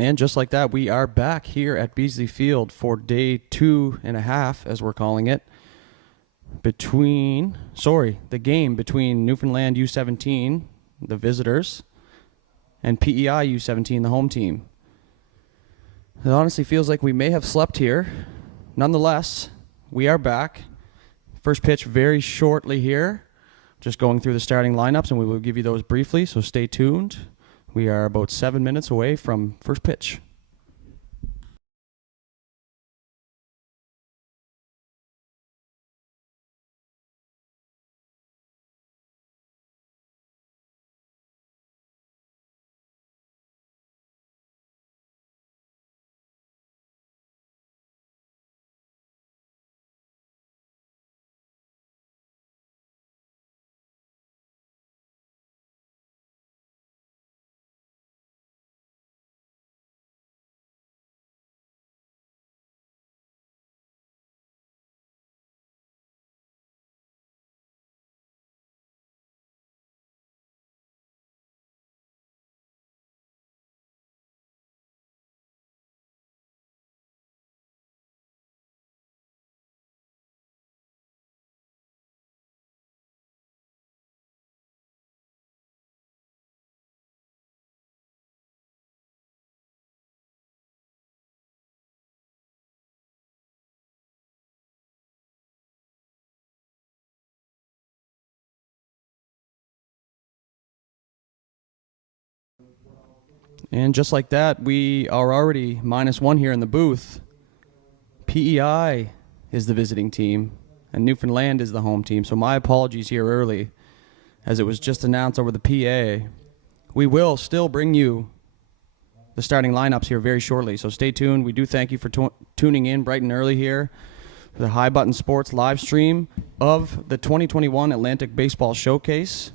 And just like that, we are back here at Beasley Field for day 2.5, as we're calling it, the game between Newfoundland U17, the visitors, and PEI U17, the home team. It honestly feels like we may have slept here. Nonetheless, we are back. First pitch very shortly here. Just going through the starting lineups, and we will give you those briefly, so stay tuned. We are about 7 minutes away from first pitch. And just like that, we are already -1 here in the booth. PEI is the visiting team, and Newfoundland is the home team. So my apologies here early, as it was just announced over the PA. We will still bring you the starting lineups here very shortly, so stay tuned. We do thank you for tuning in bright and early here for the High Button Sports live stream of the 2021 Atlantic Baseball Showcase.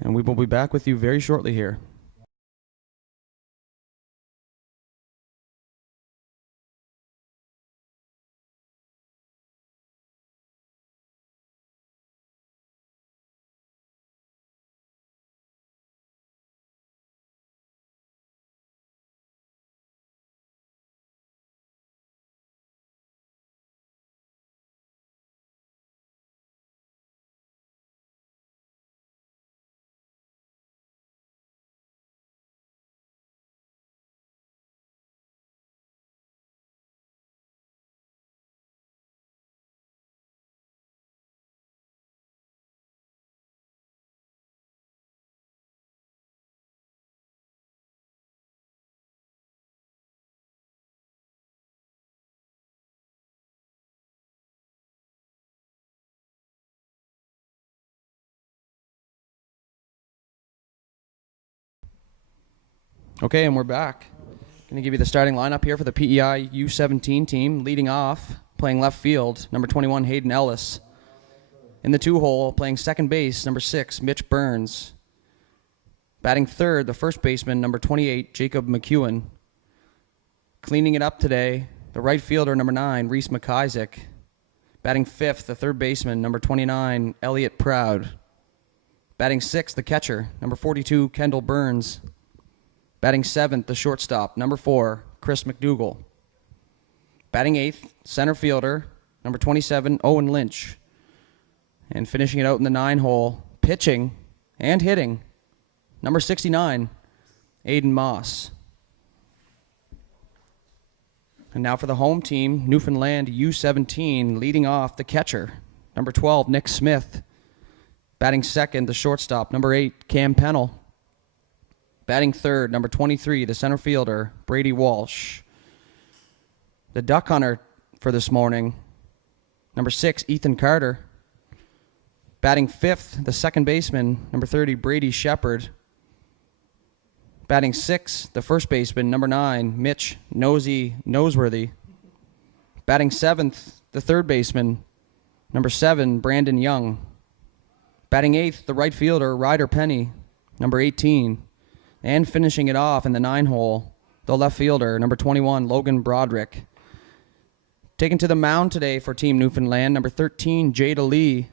And we will be back with you very shortly here. Okay, and we're back. Going to give you the starting lineup here for the PEI U17 team. Leading off, playing left field, number 21, Hayden Ellis. In the two-hole, playing second base, number 6, Mitch Burns. Batting third, the first baseman, number 28, Jacob McEwen. Cleaning it up today, the right fielder, number 9, Reese McIsaac. Batting fifth, the third baseman, number 29, Elliot Proud. Batting sixth, the catcher, number 42, Kendall Burns. Batting seventh, the shortstop, number 4, Chris McDougall. Batting eighth, center fielder, number 27, Owen Lynch. And finishing it out in the 9-hole, pitching and hitting, number 69, Aidan Moss. And now for the home team, Newfoundland U17, leading off the catcher, number 12, Nick Smith. Batting second, the shortstop, number 8, Cam Pennell. Batting third, number 23, the center fielder, Brady Walsh. The duck hunter for this morning, number 6, Ethan Carter. Batting fifth, the second baseman, number 30, Brady Shepherd. Batting sixth, the first baseman, number 9, Mitch Noseworthy. Batting seventh, the third baseman, number 7, Brandon Young. Batting eighth, the right fielder, Ryder Penny, number 18. And finishing it off in the 9-hole, the left fielder, number 21, Logan Broderick. Taken to the mound today for Team Newfoundland, number 13, Jada Lee.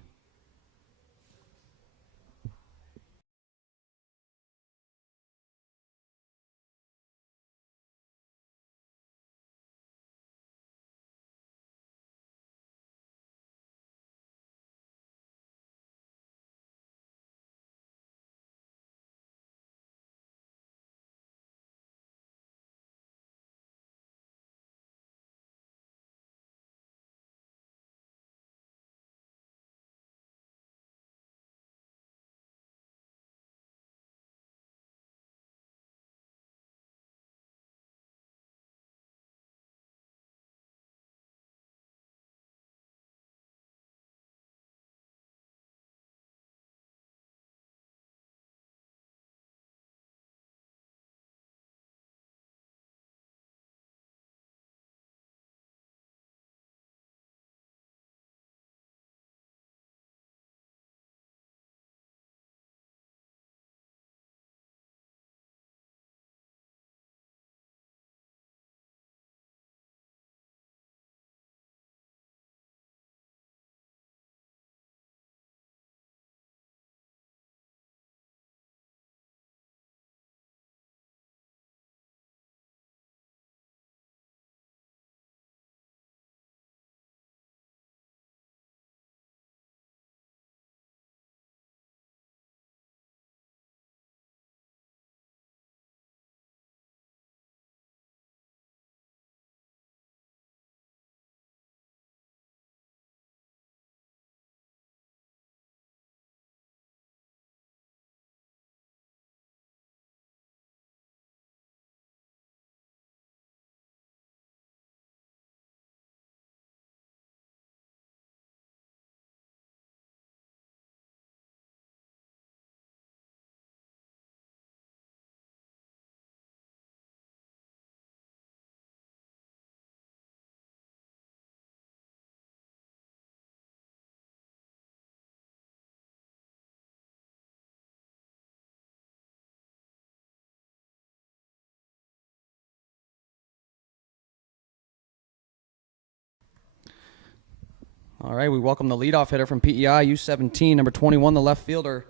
All right, we welcome the leadoff hitter from PEI U17, number 21, the left fielder,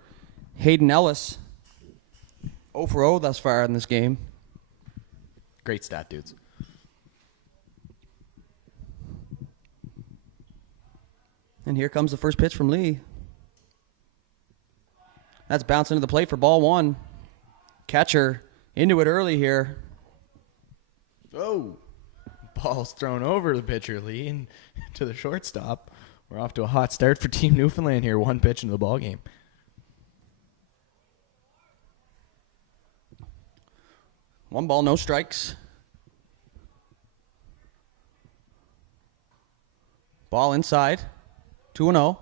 Hayden Ellis. 0 for 0 thus far in this game. Great stat, dudes. And here comes the first pitch from Lee. That's bouncing to the plate for ball one. Catcher into it early here. Oh, ball's thrown over the pitcher, Lee, and to the shortstop. We're off to a hot start for Team Newfoundland here. One pitch into the ball game. One ball, no strikes. Ball inside. 2-0.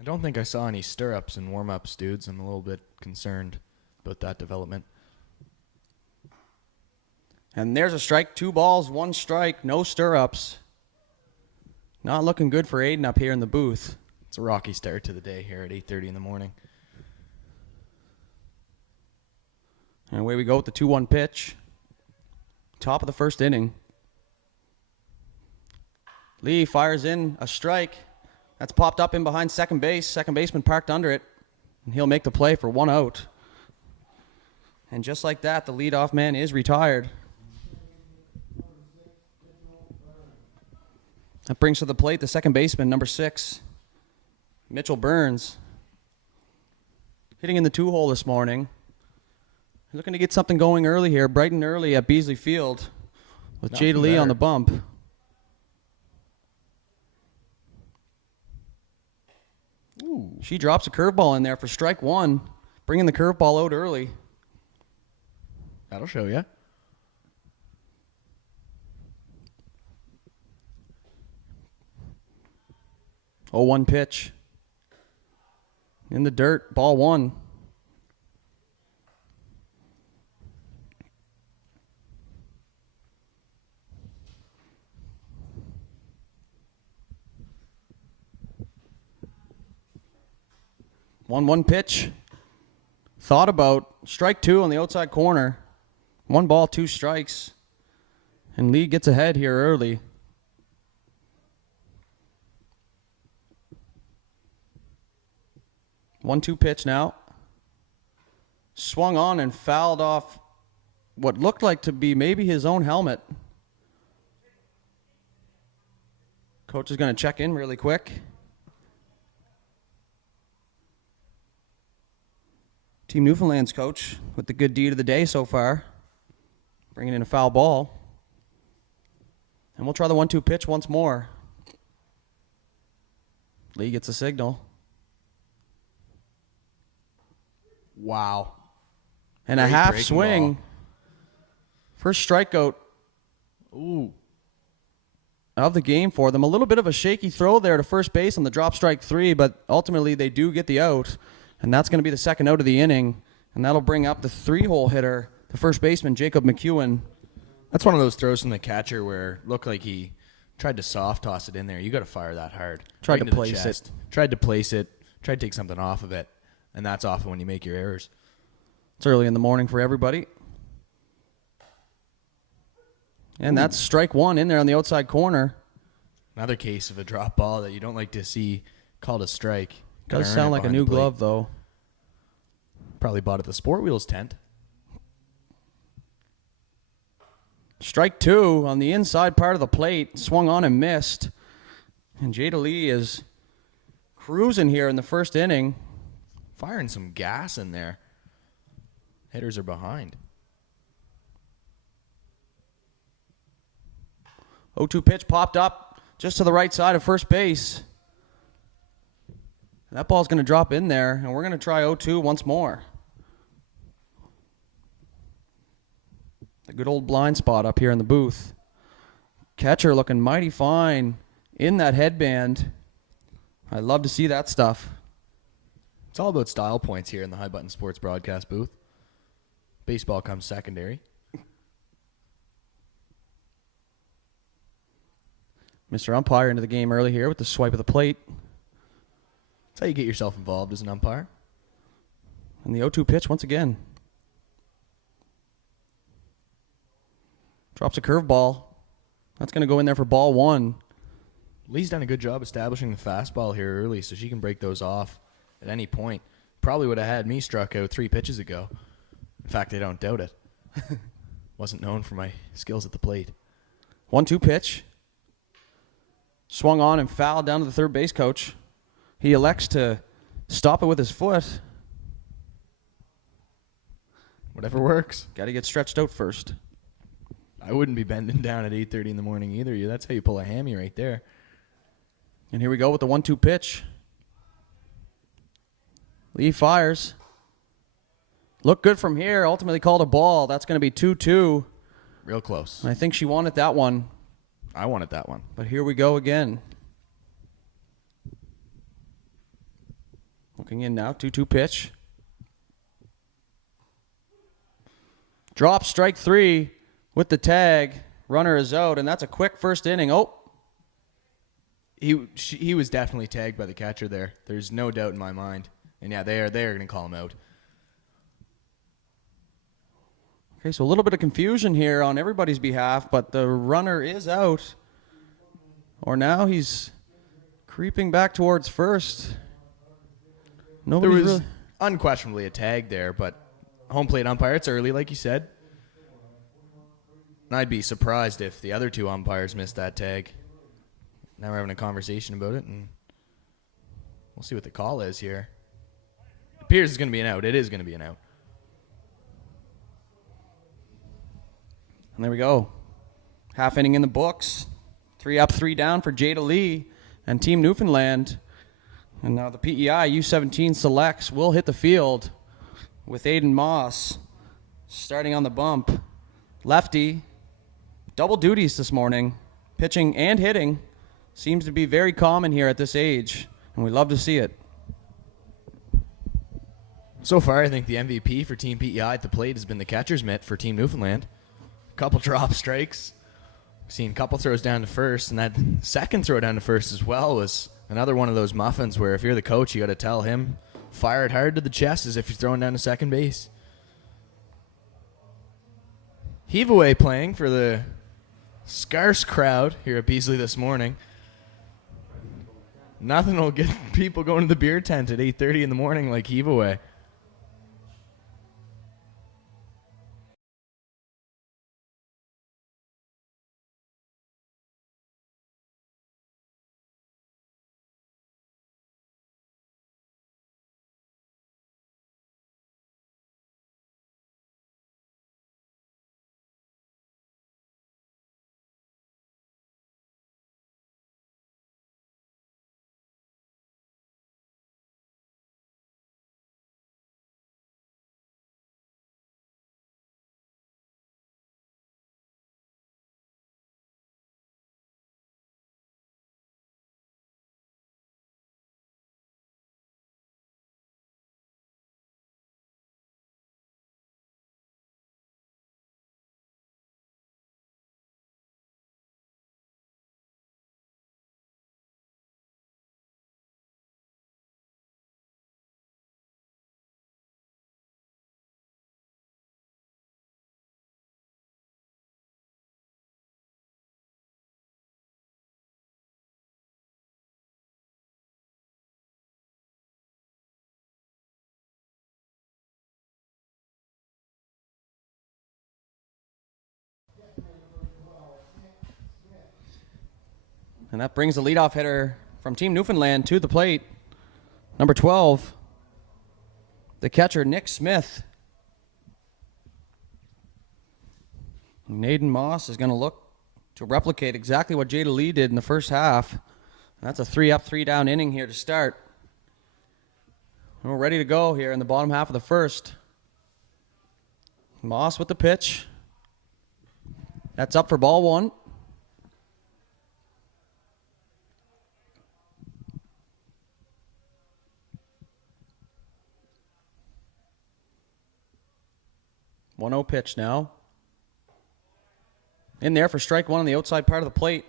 I don't think I saw any stirrups in warm-ups, dudes. I'm a little bit concerned about that development. And there's a strike. 2 balls, 1 strike, no stirrups. Not looking good for Aidan up here in the booth. It's a rocky start to the day here at 8:30 in the morning. And away we go with the 2-1 pitch. Top of the first inning. Lee fires in a strike. That's popped up in behind second base. Second baseman parked under it. And he'll make the play for 1 out. And just like that, the leadoff man is retired. That brings to the plate the second baseman, number 6, Mitchell Burns. Hitting in the 2-hole this morning. Looking to get something going early here, bright and early at Beasley Field with Jada Lee on the bump. Ooh. She drops a curveball in there for strike 1, bringing the curveball out early. That'll show you. Oh, 1 pitch. In the dirt, ball 1. One pitch. Thought about strike 2 on the outside corner. 1 ball, 2 strikes. And Lee gets ahead here early. One-two pitch now. Swung on and fouled off what looked like to be maybe his own helmet. Coach is going to check in really quick. Team Newfoundland's coach with the good deed of the day so far. Bringing in a foul ball. And we'll try the 1-2 pitch once more. Lee gets a signal. Wow. And a half swing. Ball. First strikeout of the game for them. A little bit of a shaky throw there to first base on the drop strike 3, but ultimately they do get the out. And that's going to be the second out of the inning. And that'll bring up the 3-hole hitter, the first baseman, Jacob McEwen. That's one of those throws from the catcher where it looked like he tried to soft toss it in there. You got to fire that hard. Tried to place it. Tried to take something off of it. And that's often when you make your errors. It's early in the morning for everybody. And that's strike 1 in there on the outside corner. Another case of a drop ball that you don't like to see called a strike. Does sound like a new glove, though. Probably bought at the Sport Wheels tent. Strike 2 on the inside part of the plate. Swung on and missed. And Jada Lee is cruising here in the first inning. Firing some gas in there. Hitters are behind. 0-2 pitch popped up just to the right side of first base. That ball's going to drop in there, and we're going to try 0-2 once more. The good old blind spot up here in the booth. Catcher looking mighty fine in that headband. I love to see that stuff. It's all about style points here in the High Button Sports broadcast booth. Baseball comes secondary. Mr. Umpire into the game early here with the swipe of the plate. That's how you get yourself involved as an umpire. And the 0-2 pitch once again. Drops a curveball. That's going to go in there for ball one. Lee's done a good job establishing the fastball here early, so she can break those off at any point. Probably would have had me struck out 3 pitches ago. In fact, I don't doubt it. Wasn't known for my skills at the plate. 1-2 pitch. Swung on and fouled down to the third base coach. He elects to stop it with his foot. Whatever works. Got to get stretched out first. I wouldn't be bending down at 8:30 in the morning either. That's how you pull a hammy right there. And here we go with the 1-2 pitch. Lee fires. Looked good from here. Ultimately called a ball. That's going to be 2-2. Real close. And I think she wanted that one. I wanted that one. But here we go again. Looking in now. 2-2 pitch. Drop strike 3 with the tag. Runner is out, and that's a quick first inning. Oh. He was definitely tagged by the catcher there. There's no doubt in my mind. And yeah, they are going to call him out. Okay, so a little bit of confusion here on everybody's behalf, but the runner is out. Or now he's creeping back towards first. There was unquestionably a tag there, but home plate umpire, it's early, like you said. And I'd be surprised if the other 2 umpires missed that tag. Now we're having a conversation about it, and we'll see what the call is here. It appears it's going to be an out. It is going to be an out. And there we go. Half inning in the books. 3 up, 3 down for Jada Lee and Team Newfoundland. And now the PEI U17 selects will hit the field with Aidan Moss starting on the bump. Lefty. Double duties this morning. Pitching and hitting. Seems to be very common here at this age, and we love to see it. So far, I think the MVP for Team PEI at the plate has been the catcher's mitt for Team Newfoundland. A couple drop strikes. Seen a couple throws down to first, and that second throw down to first as well was another one of those muffins where if you're the coach, you got to tell him, fire it hard to the chest as if you're throwing down to second base. Heave away playing for the scarce crowd here at Beasley this morning. Nothing will get people going to the beer tent at 8:30 in the morning like heave away. And that brings the leadoff hitter from Team Newfoundland to the plate. Number 12, the catcher, Nick Smith. And Aidan Moss is going to look to replicate exactly what Jada Lee did in the first half. And that's a 3 up, 3 down inning here to start. And we're ready to go here in the bottom half of the first. Moss with the pitch. That's up for ball 1. One 0 pitch now. In there for strike 1 on the outside part of the plate.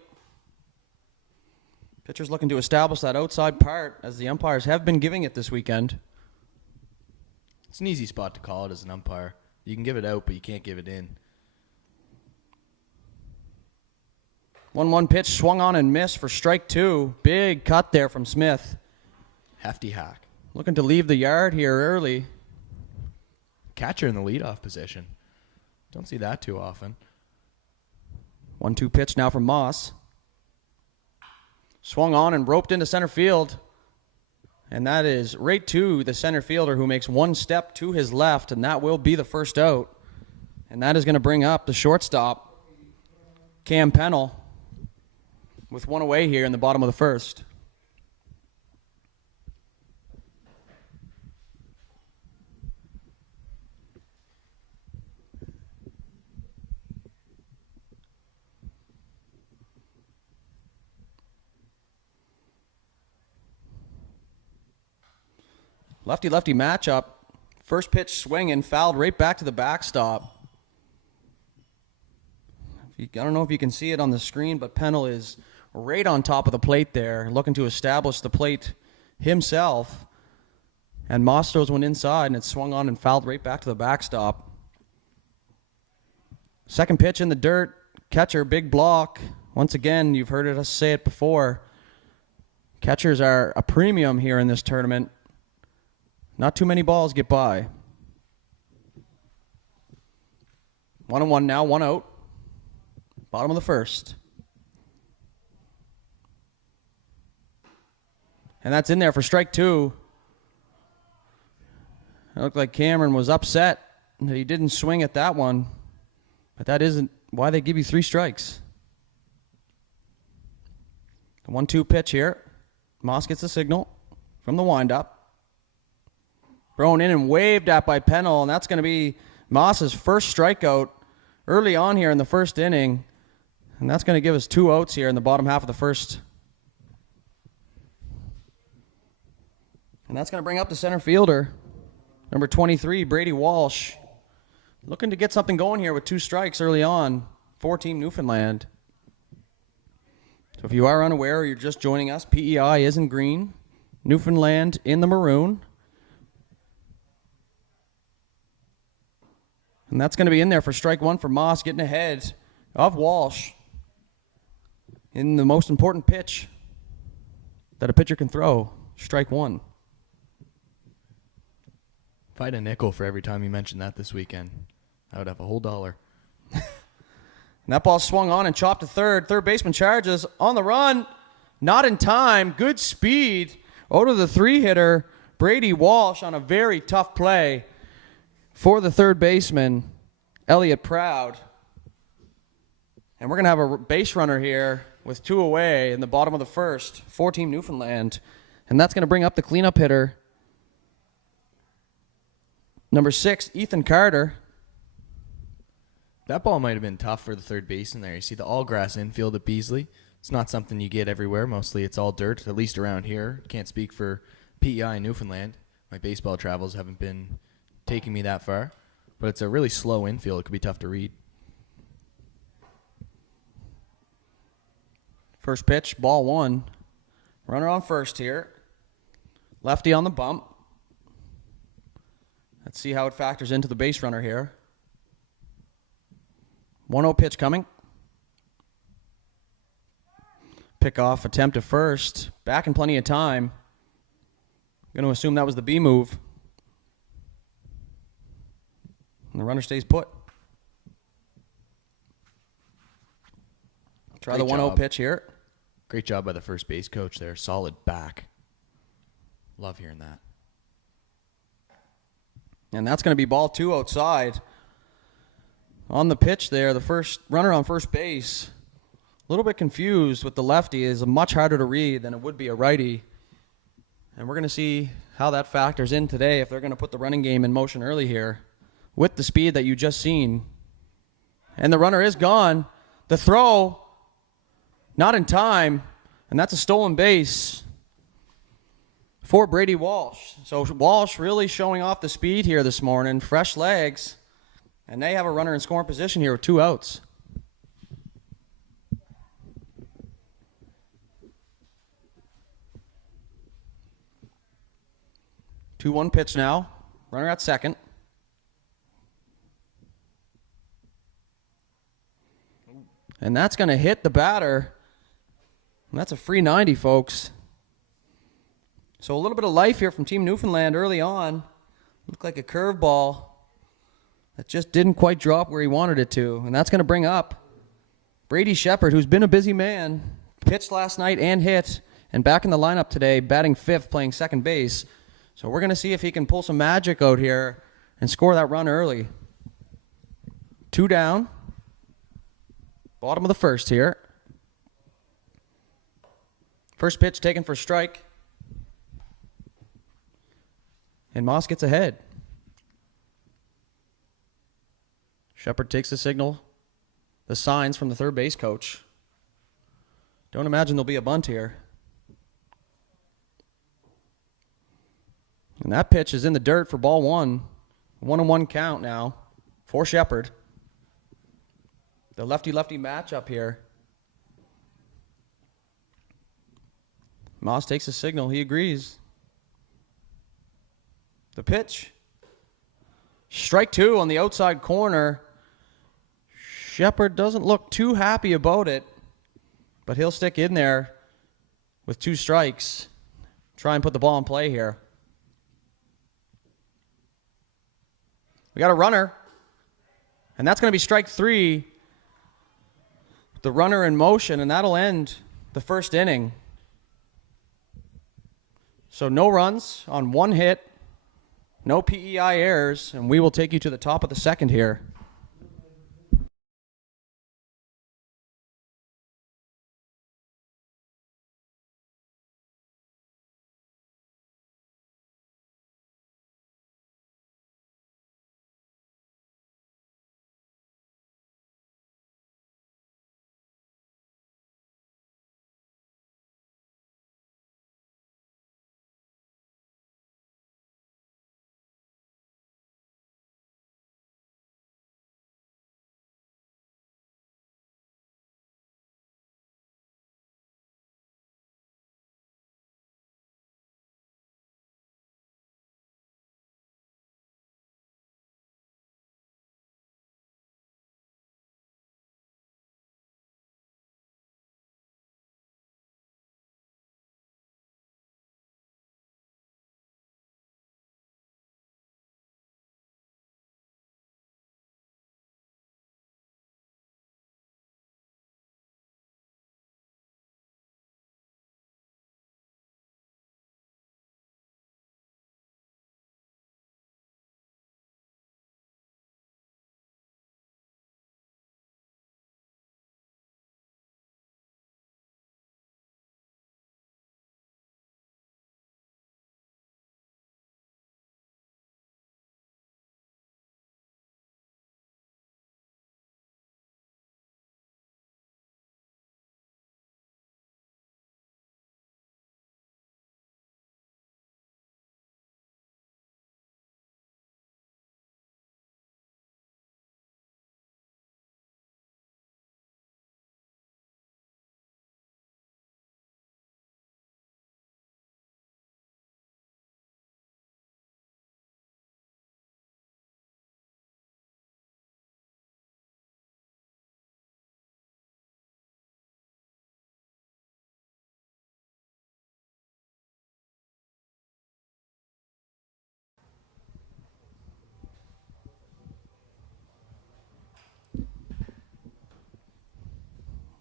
Pitcher's looking to establish that outside part as the umpires have been giving it this weekend. It's an easy spot to call it as an umpire. You can give it out, but you can't give it in. 1-1 pitch swung on and missed for strike 2. Big cut there from Smith. Hefty hack. Looking to leave the yard here early. Catcher in the leadoff position. Don't see that too often. 1-2 pitch now from Moss. Swung on and roped into center field. And that is right to the center fielder, who makes one step to his left, and that will be the first out. And that is going to bring up the shortstop, Cam Pennell, with one away here in the bottom of the first. Lefty-lefty matchup. First pitch swinging, fouled right back to the backstop. I don't know if you can see it on the screen, but Pennell is right on top of the plate there, looking to establish the plate himself. And Moss throws one inside, and it's swung on and fouled right back to the backstop. Second pitch in the dirt. Catcher, big block. Once again, you've heard us say it before. Catchers are a premium here in this tournament. Not too many balls get by. 1-1 now, 1 out. Bottom of the first. And that's in there for strike 2. It looked like Cameron was upset that he didn't swing at that one. But that isn't why they give you 3 strikes. The 1-2 pitch here. Moss gets the signal from the windup. Thrown in and waved at by Pennell, and that's going to be Moss's first strikeout early on here in the first inning. And that's going to give us 2 outs here in the bottom half of the first. And that's going to bring up the center fielder, number 23, Brady Walsh. Looking to get something going here with 2 strikes early on for Team Newfoundland. So if you are unaware or you're just joining us, PEI is in green, Newfoundland in the maroon. And that's going to be in there for strike 1 for Moss, getting ahead of Walsh in the most important pitch that a pitcher can throw, strike 1. If I had a nickel for every time you mentioned that this weekend, I would have a whole $1. And that ball swung on and chopped to third. Third baseman charges on the run. Not in time. Good speed. Out of the 3-hitter, Brady Walsh on a very tough play for the third baseman, Elliott Proud. And we're going to have a base runner here with 2 away in the bottom of the first for Team Newfoundland. And that's going to bring up the cleanup hitter, number 6, Ethan Carter. That ball might have been tough for the third baseman there. You see the all-grass infield at Beasley. It's not something you get everywhere. Mostly it's all dirt, at least around here. Can't speak for PEI Newfoundland. My baseball travels haven't been taking me that far. But it's a really slow infield. It could be tough to read. First pitch, ball 1. Runner on first here. Lefty on the bump. Let's see how it factors into the base runner here. 1-0 pitch coming. Pickoff attempt at first. Back in plenty of time. Going to assume that was the B move. And the runner stays put. Try the 1-0 pitch here. Great job by the first base coach there. Solid back. Love hearing that. And that's going to be ball 2 outside. On the pitch there, the first runner on first base, a little bit confused with the lefty, is much harder to read than it would be a righty. And we're going to see how that factors in today if they're going to put the running game in motion early here with the speed that you just seen. And the runner is gone. The throw, not in time, and that's a stolen base for Brady Walsh. So Walsh really showing off the speed here this morning, fresh legs. And they have a runner in scoring position here with 2 outs. Two 1 pitch now. Runner at second. And that's going to hit the batter. And that's a free 90, folks. So a little bit of life here from Team Newfoundland early on. Looked like a curveball that just didn't quite drop where he wanted it to. And that's going to bring up Brady Shepherd, who's been a busy man. Pitched last night and hit. And back in the lineup today, batting fifth, playing second base. So we're going to see if he can pull some magic out here and score that run early. 2 down. Bottom of the first here. First pitch taken for strike. And Moss gets ahead. Shepherd takes the signal. The signs from the third base coach. Don't imagine there'll be a bunt here. And that pitch is in the dirt for ball one. 1-1 count now for Shepherd. The lefty-lefty matchup here. Moss takes a signal. He agrees. The pitch. Strike 2 on the outside corner. Shepherd doesn't look too happy about it, but he'll stick in there with 2 strikes. Try and put the ball in play here. We got a runner, and that's going to be strike 3. The runner in motion, and that'll end the first inning. So no runs on 1 hit, no PEI errors, and we will take you to the top of the second here.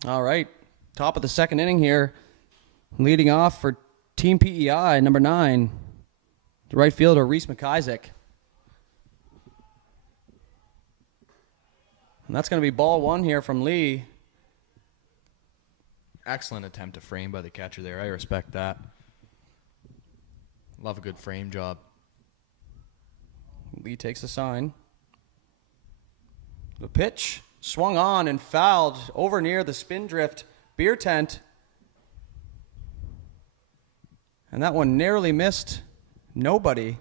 All right, top of the second inning here. Leading off for Team PEI, number 9, the right fielder, Reese McIsaac. And that's going to be ball 1 here from Lee. Excellent attempt to frame by the catcher there. I respect that. Love a good frame job. Lee takes the sign. The pitch swung on and fouled over near the Spindrift beer tent. And that one narrowly missed nobody.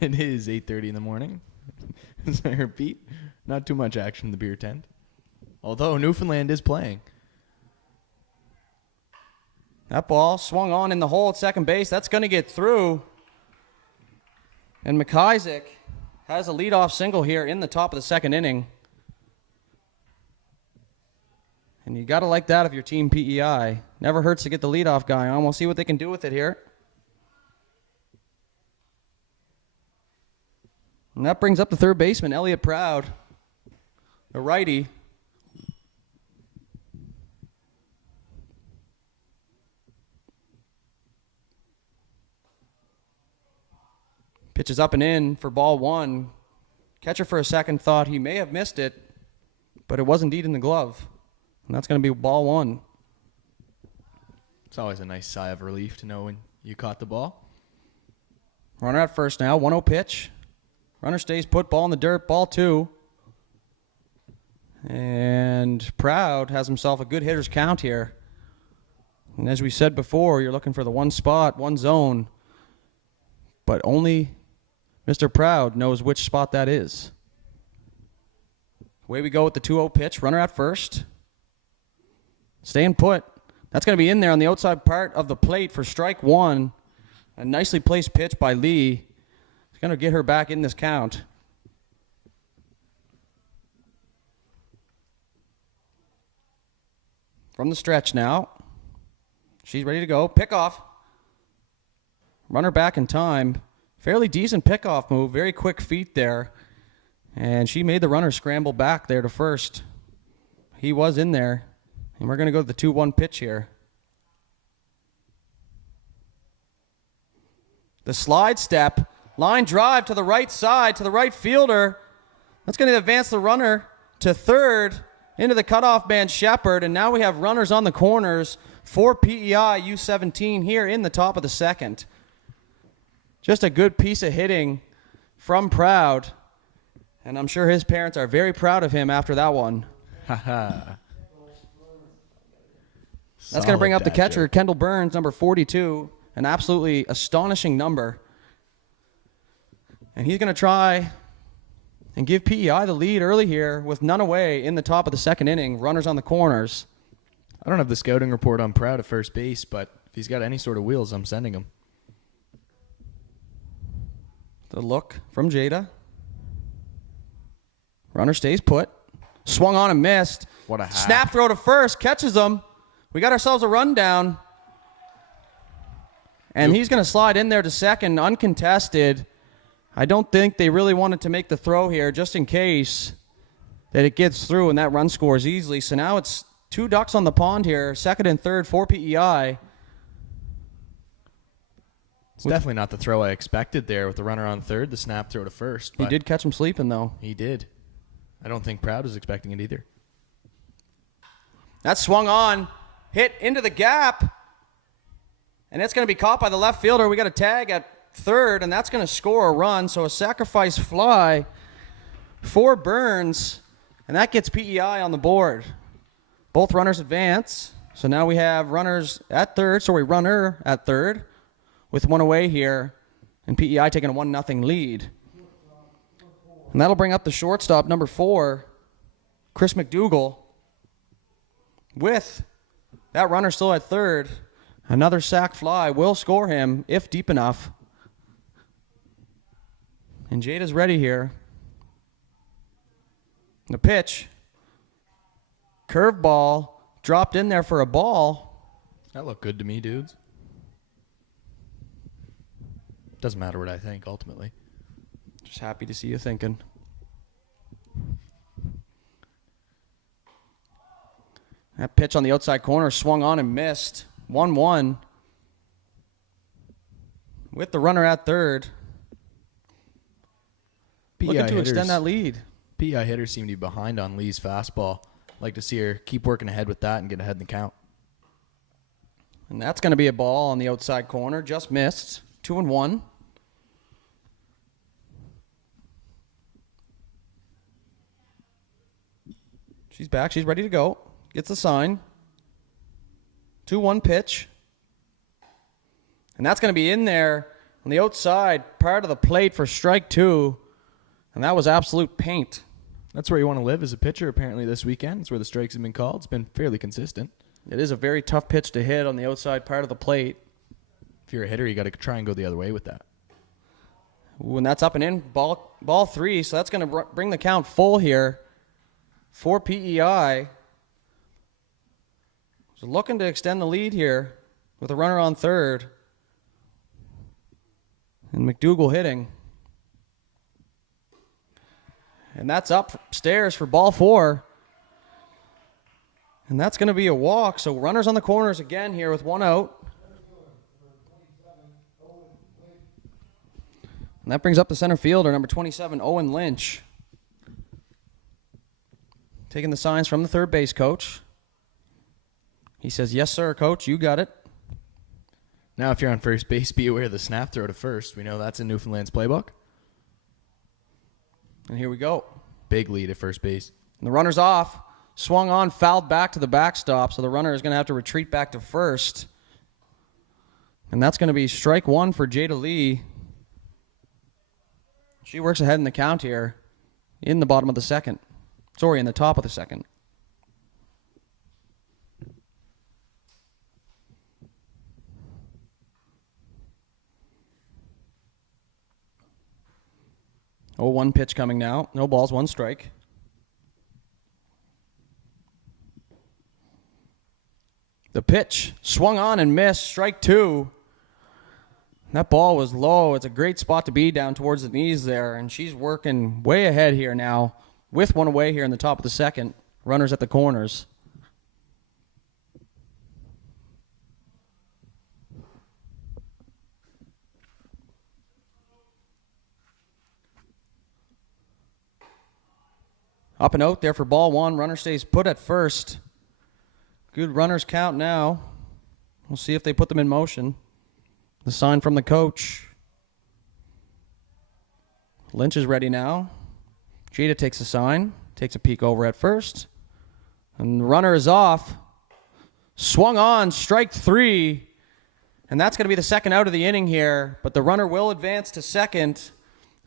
It is 8:30 in the morning. As I repeat, not too much action in the beer tent. Although Newfoundland is playing. That ball swung on in the hole at second base. That's going to get through. And McIsaac has a leadoff single here in the top of the second inning. And you got to like that if you're Team PEI. Never hurts to get the leadoff guy on. We'll see what they can do with it here. And that brings up the third baseman, Elliot Proud, the righty. Pitches up and in for ball one. Catcher for a second thought he may have missed it, but it was indeed in the glove. And that's going to be ball one. It's always a nice sigh of relief to know when you caught the ball. Runner at first now, 1-0 pitch. Runner stays put, ball in the dirt, ball two. And Proud has himself a good hitter's count here. And as we said before, you're looking for the one spot, one zone. But only Mr. Proud knows which spot that is. Away we go with the 2-0 pitch. Runner at first. Staying put. That's going to be in there on the outside part of the plate for strike one. A nicely placed pitch by Lee. He's going to get her back in this count. From the stretch now. She's ready to go. Pickoff. Runner back in time. Fairly decent pickoff move. Very quick feet there. And she made the runner scramble back there to first. He was in there. And we're going to go to the 2-1 pitch here. The slide step. Line drive to the right side, to the right fielder. That's going to advance the runner to third into the cutoff man Shepherd. And now we have runners on the corners for PEI U17 here in the top of the second. Just a good piece of hitting from Proud. And I'm sure his parents are very proud of him after that one. Haha. That's going to bring up the catcher, Kendall Burns, number 42. An absolutely astonishing number. And he's going to try and give PEI the lead early here with none away in the top of the second inning. Runners on the corners. I don't have the scouting report on Proud at first base, but if he's got any sort of wheels, I'm sending him. The look from Jada. Runner stays put. Swung on and missed. What a hack. Snap throw to first. Catches him. We got ourselves a rundown. And he's going to slide in there to second, uncontested. I don't think they really wanted to make the throw here, just in case that it gets through and that run scores easily. So now it's two ducks on the pond here, second and third for PEI. It's definitely not the throw I expected there with the runner on third, the snap throw to first. He did catch him sleeping, though. He did. I don't think Proud was expecting it either. That swung on, hit into the gap, and it's going to be caught by the left fielder. We got a tag at third, and that's going to score a run. So a sacrifice fly for Burns, and that gets PEI on the board. Both runners advance. So now we have runners at third, runner at third with one away here, and PEI taking a 1-0 lead. And that'll bring up the shortstop, number 4, Chris McDougall, with that runner still at third. Another sac fly will score him if deep enough. And Jada's ready here. The pitch. Curveball. Dropped in there for a ball. That looked good to me, dudes. Doesn't matter what I think, ultimately. Just happy to see you thinking. That pitch on the outside corner swung on and missed. 1-1. With the runner at third. Looking to extend that lead. PEI hitters seem to be behind on Lee's fastball. Like to see her keep working ahead with that and get ahead in the count. And that's going to be a ball on the outside corner. Just missed. 2-1. She's back. She's ready to go. Gets the sign. 2-1 pitch. And that's going to be in there on the outside part of the plate for strike 2. And that was absolute paint. That's where you want to live as a pitcher, apparently, this weekend. It's where the strikes have been called. It's been fairly consistent. It is a very tough pitch to hit on the outside part of the plate. If you're a hitter, you got to try and go the other way with that. When that's up and in, ball 3. So that's going to bring the count full here for PEI. So looking to extend the lead here with a runner on third. And McDougal hitting. And that's upstairs for ball 4. And that's going to be a walk. So runners on the corners again here with 1 out. And that brings up the center fielder, number 27, Owen Lynch. Taking the signs from the third base coach. He says, yes, sir, coach, you got it. Now, if you're on first base, be aware of the snap throw to first. We know that's in Newfoundland's playbook. And here we go. Big lead at first base. And the runner's off. Swung on, fouled back to the backstop, so the runner is going to have to retreat back to first. And that's going to be strike 1 for Jada Lee. She works ahead in the count here in the bottom of the second. Sorry, in the top of the second. Oh, 1 pitch coming now. No balls, 1 strike. The pitch swung on and missed. Strike 2. That ball was low. It's a great spot to be down towards the knees there. And she's working way ahead here now with 1 away here in the top of the second. Runners at the corners. Up and out there for ball 1. Runner stays put at first. Good runners count now. We'll see if they put them in motion. The sign from the coach. Lynch is ready now. Jada takes a sign. Takes a peek over at first. And the runner is off. Swung on. Strike 3. And that's going to be the second out of the inning here. But the runner will advance to second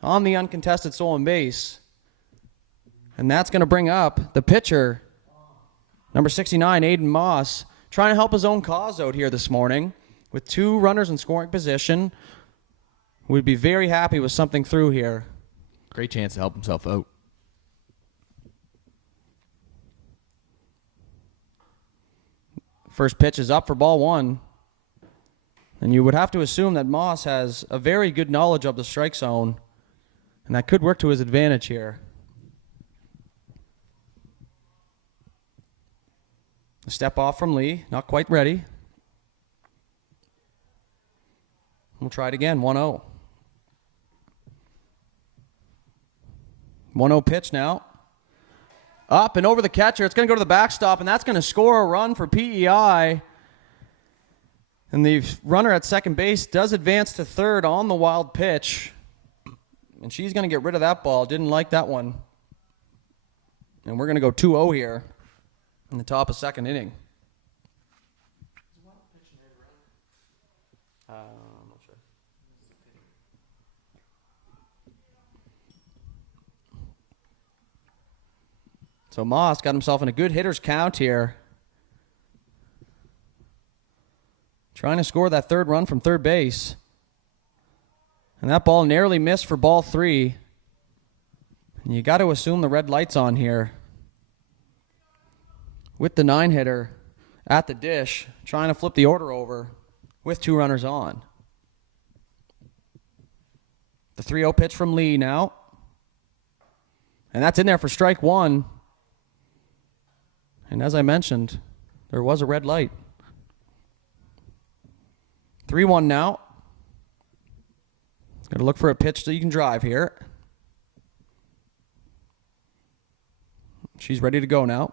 on the uncontested stolen base. And that's going to bring up the pitcher, number 69, Aidan Moss, trying to help his own cause out here this morning with 2 runners in scoring position. We'd be very happy with something through here. Great chance to help himself out. First pitch is up for ball 1. And you would have to assume that Moss has a very good knowledge of the strike zone. And that could work to his advantage here. A step off from Lee, not quite ready. We'll try it again, 1-0. 1-0 pitch now. Up and over the catcher. It's going to go to the backstop, and that's going to score a run for PEI. And the runner at second base does advance to third on the wild pitch. And she's going to get rid of that ball. Didn't like that one. And we're going to go 2-0 here in the top of second inning. I'm not sure. So Moss got himself in a good hitter's count here. Trying to score that third run from third base. And that ball narrowly missed for ball 3. And you got to assume the red light's on here. With the 9-hitter at the dish, trying to flip the order over with 2 runners on. The 3-0 pitch from Lee now. And that's in there for strike 1. And as I mentioned, there was a red light. 3-1 now. Got to look for a pitch that you can drive here. She's ready to go now.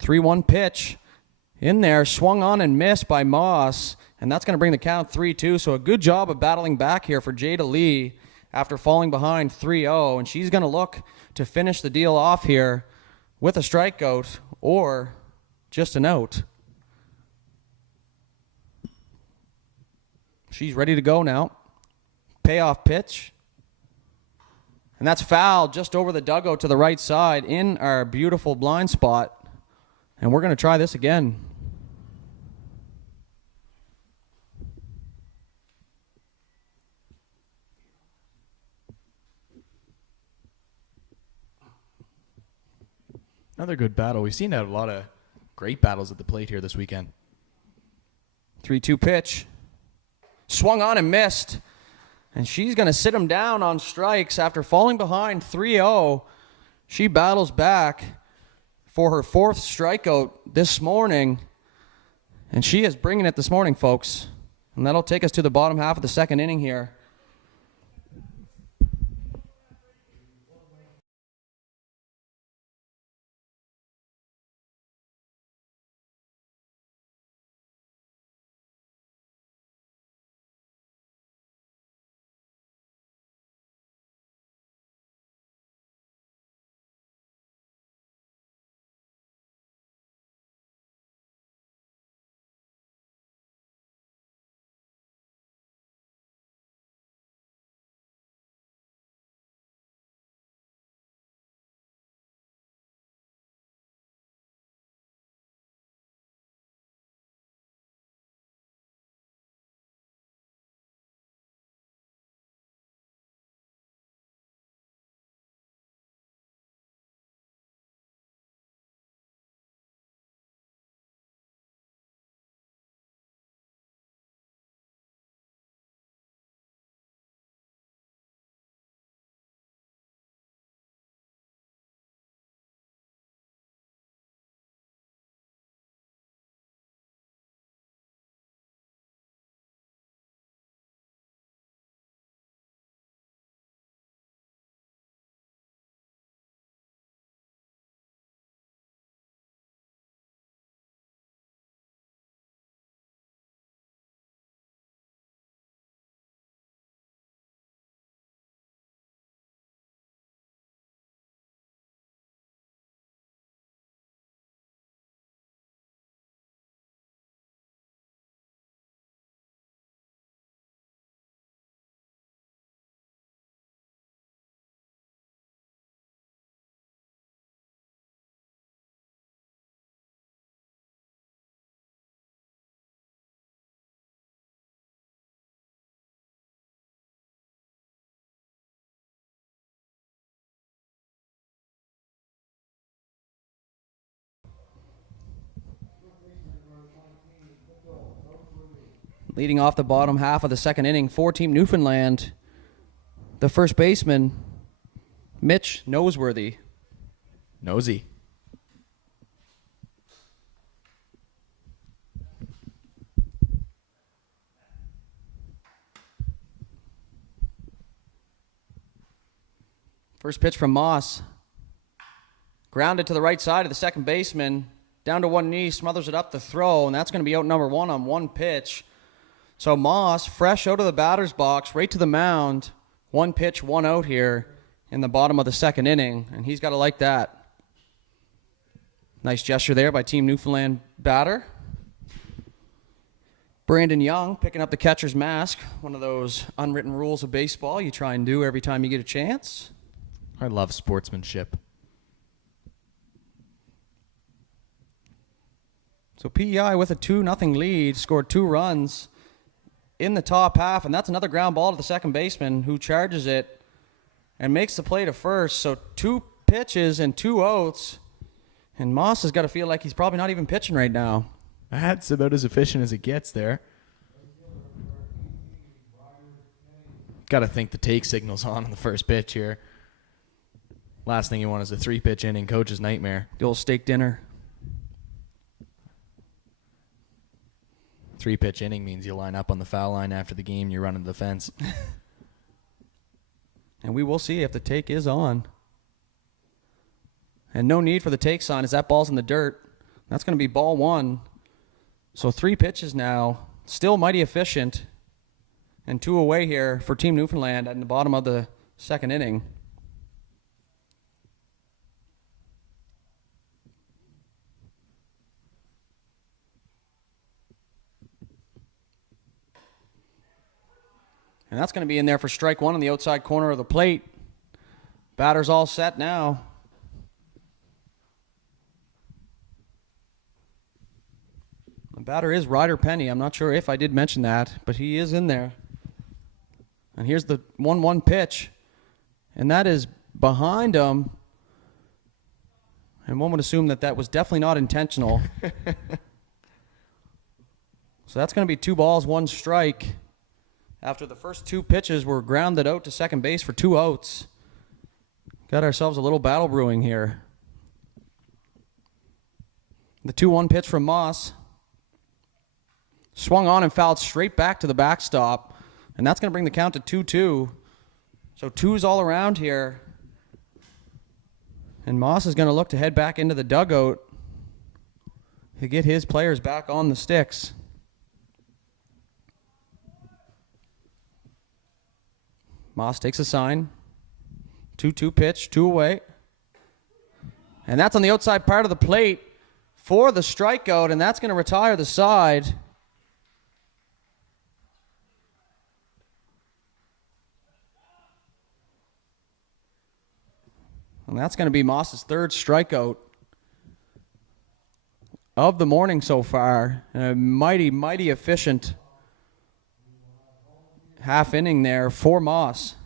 3-1 pitch in there, swung on and missed by Moss, and that's going to bring the count 3-2. So a good job of battling back here for Jada Lee after falling behind 3-0, and she's going to look to finish the deal off here with a strikeout or just an out. She's ready to go now. Payoff pitch. And that's fouled just over the dugout to the right side in our beautiful blind spot. And we're going to try this again. Another good battle. We've seen a lot of great battles at the plate here this weekend. 3-2 pitch. Swung on and missed. And she's going to sit him down on strikes after falling behind 3-0. She battles back for her 4th strikeout this morning. And she is bringing it this morning, folks. And that'll take us to the bottom half of the 2nd inning here. Leading off the bottom half of the 2nd inning for Team Newfoundland, the first baseman, Mitch Noseworthy. Nosy. First pitch from Moss. Grounded to the right side of the second baseman. Down to one knee, smothers it up the throw, and that's going to be out number 1 on 1 pitch. So Moss, fresh out of the batter's box, right to the mound. 1 pitch, 1 out here in the bottom of the 2nd inning, and he's got to like that. Nice gesture there by Team Newfoundland batter. Brandon Young picking up the catcher's mask, one of those unwritten rules of baseball you try and do every time you get a chance. I love sportsmanship. So PEI with a 2-0 lead, scored 2 runs in the top half, and that's another ground ball to the second baseman who charges it and makes the play to first. So 2 pitches and 2 outs, and Moss has got to feel like he's probably not even pitching right now. That's about as efficient as it gets there. Got to think the take signal's on the first pitch here. Last thing you want is a 3-pitch inning, coach's nightmare. The old steak dinner. 3-pitch inning means you line up on the foul line after the game, you're running the fence. And we will see if the take is on. And no need for the take sign as that ball's in the dirt. That's going to be ball 1. So 3 pitches now, still mighty efficient. And 2 away here for Team Newfoundland at the bottom of the 2nd inning. And that's going to be in there for strike 1 on the outside corner of the plate. Batter's all set now. The batter is Ryder Penny. I'm not sure if I did mention that, but he is in there. And here's the 1-1 pitch. And that is behind him. And one would assume that that was definitely not intentional. So that's going to be 2 balls, 1 strike. After the first 2 pitches were grounded out to second base for 2 outs. Got ourselves a little battle brewing here. The 2-1 pitch from Moss. Swung on and fouled straight back to the backstop. And that's going to bring the count to 2-2. So 2s all around here. And Moss is going to look to head back into the dugout to get his players back on the sticks. Moss takes a sign. 2-2 pitch, 2 away. And that's on the outside part of the plate for the strikeout, and that's going to retire the side. And that's going to be Moss's 3rd strikeout of the morning so far. And a mighty, mighty efficient half inning there for Moss.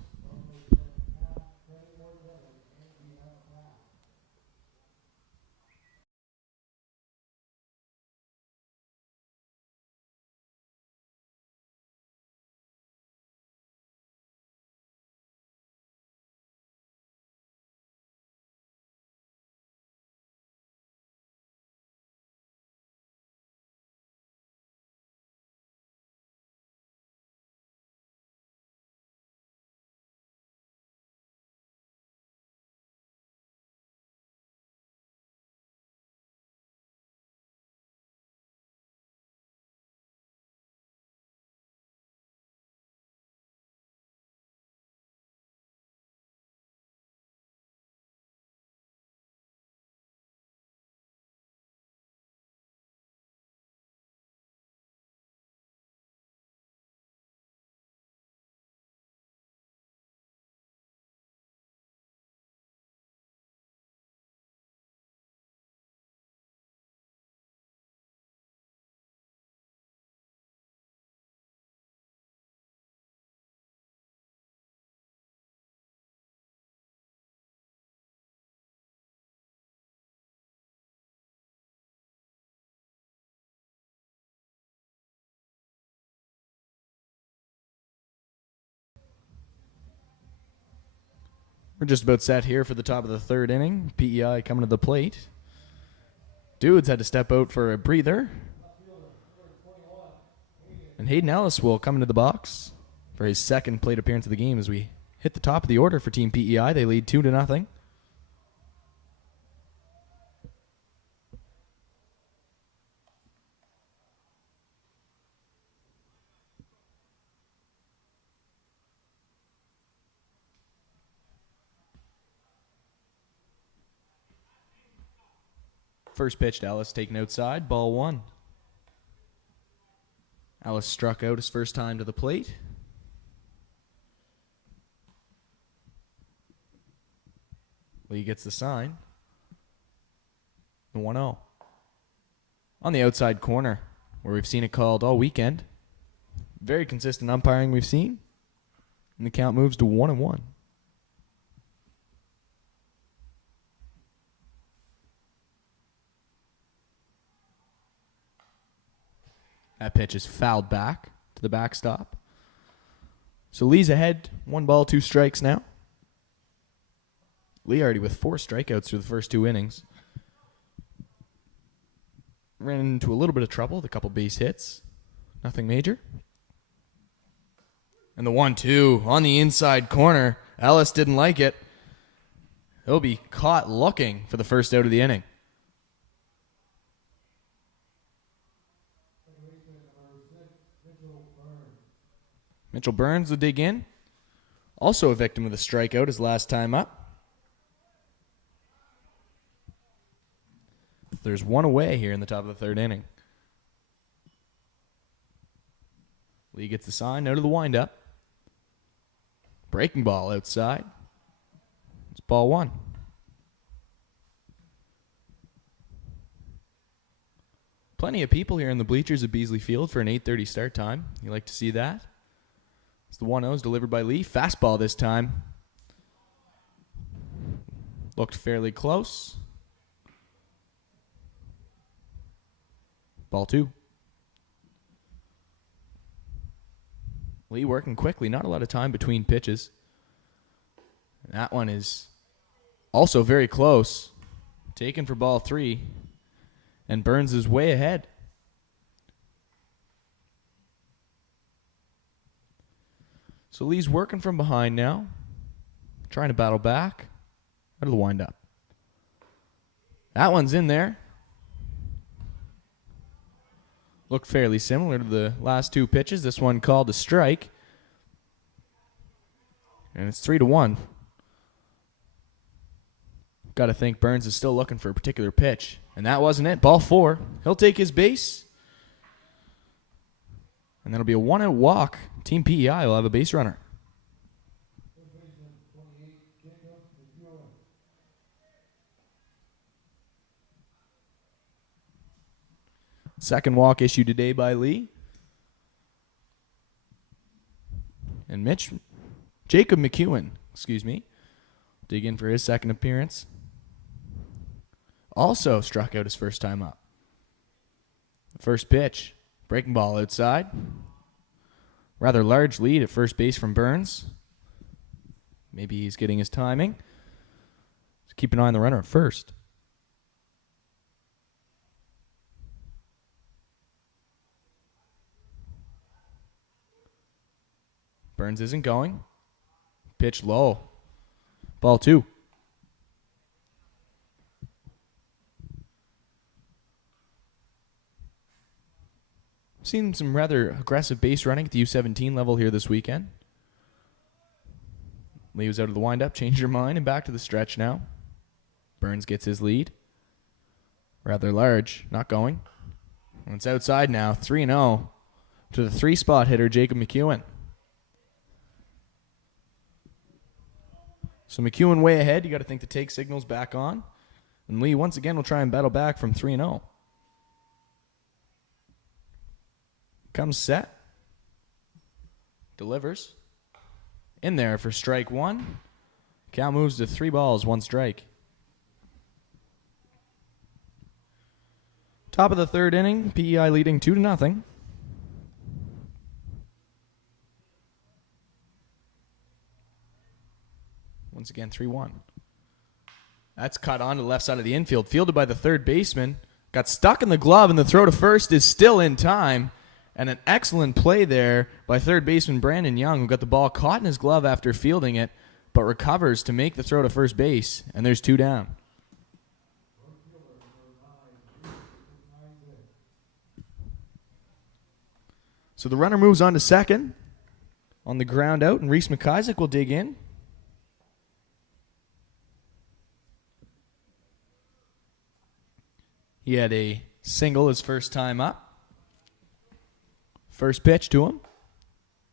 We're just about set here for the top of the 3rd inning. PEI coming to the plate. Dudes had to step out for a breather. And Hayden Ellis will come into the box for his 2nd plate appearance of the game as we hit the top of the order for Team PEI. They lead 2-0. First pitch to Ellis, taken outside, ball 1. Ellis struck out his first time to the plate. Lee gets the sign. The 1-0. On the outside corner, where we've seen it called all weekend. Very consistent umpiring we've seen. And the count moves to 1-1. That pitch is fouled back to the backstop. So Lee's ahead. 1 ball, 2 strikes now. Lee already with 4 strikeouts through the first 2 innings. Ran into a little bit of trouble with a couple base hits. Nothing major. And the 1-2 on the inside corner. Ellis didn't like it. He'll be caught looking for the first out of the inning. Mitchell Burns will dig in. Also a victim of the strikeout his last time up. There's 1 away here in the top of the 3rd inning. Lee gets the sign, no to the windup. Breaking ball outside. It's ball 1. Plenty of people here in the bleachers at Beasley Field for an 8:30 start time. You like to see that. It's the 1-0 delivered by Lee. Fastball this time. Looked fairly close. Ball 2. Lee working quickly. Not a lot of time between pitches. And that one is also very close. Taken for ball 3. And Burns is way ahead. So Lee's working from behind now. Trying to battle back. Out of the windup. That one's in there. Looked fairly similar to the last 2 pitches. This one called a strike. And it's 3-1. Got to think Burns is still looking for a particular pitch. And that wasn't it. Ball 4. He'll take his base. And that'll be a 1-out walk. Team PEI will have a base runner. Second walk issued today by Lee. And Jacob McEwen, dig in for his second appearance. Also struck out his first time up. First pitch, breaking ball outside. Rather large lead at first base from Burns. Maybe he's getting his timing. Just keep an eye on the runner at first. Burns isn't going. Pitch low. Ball 2. Seen some rather aggressive base running at the U17 level here this weekend. Lee was out of the windup, changed her mind, and back to the stretch now. Burns gets his lead. Rather large, not going. And it's outside now, 3-0 to the 3-spot hitter, Jacob McEwen. So McEwen way ahead. You got to think the take signal's back on. And Lee once again will try and battle back from 3-0. Comes set. Delivers. In there for strike 1. Count moves to 3 balls, 1 strike. Top of the 3rd inning. PEI leading 2-0. Once again, 3-1. That's cut on to the left side of the infield. Fielded by the third baseman. Got stuck in the glove, and the throw to first is still in time. And an excellent play there by third baseman Brandon Young, who got the ball caught in his glove after fielding it, but recovers to make the throw to first base. And there's 2 down. So the runner moves on to second. On the ground out, and Reese McIsaac will dig in. He had a single his first time up. First pitch to him.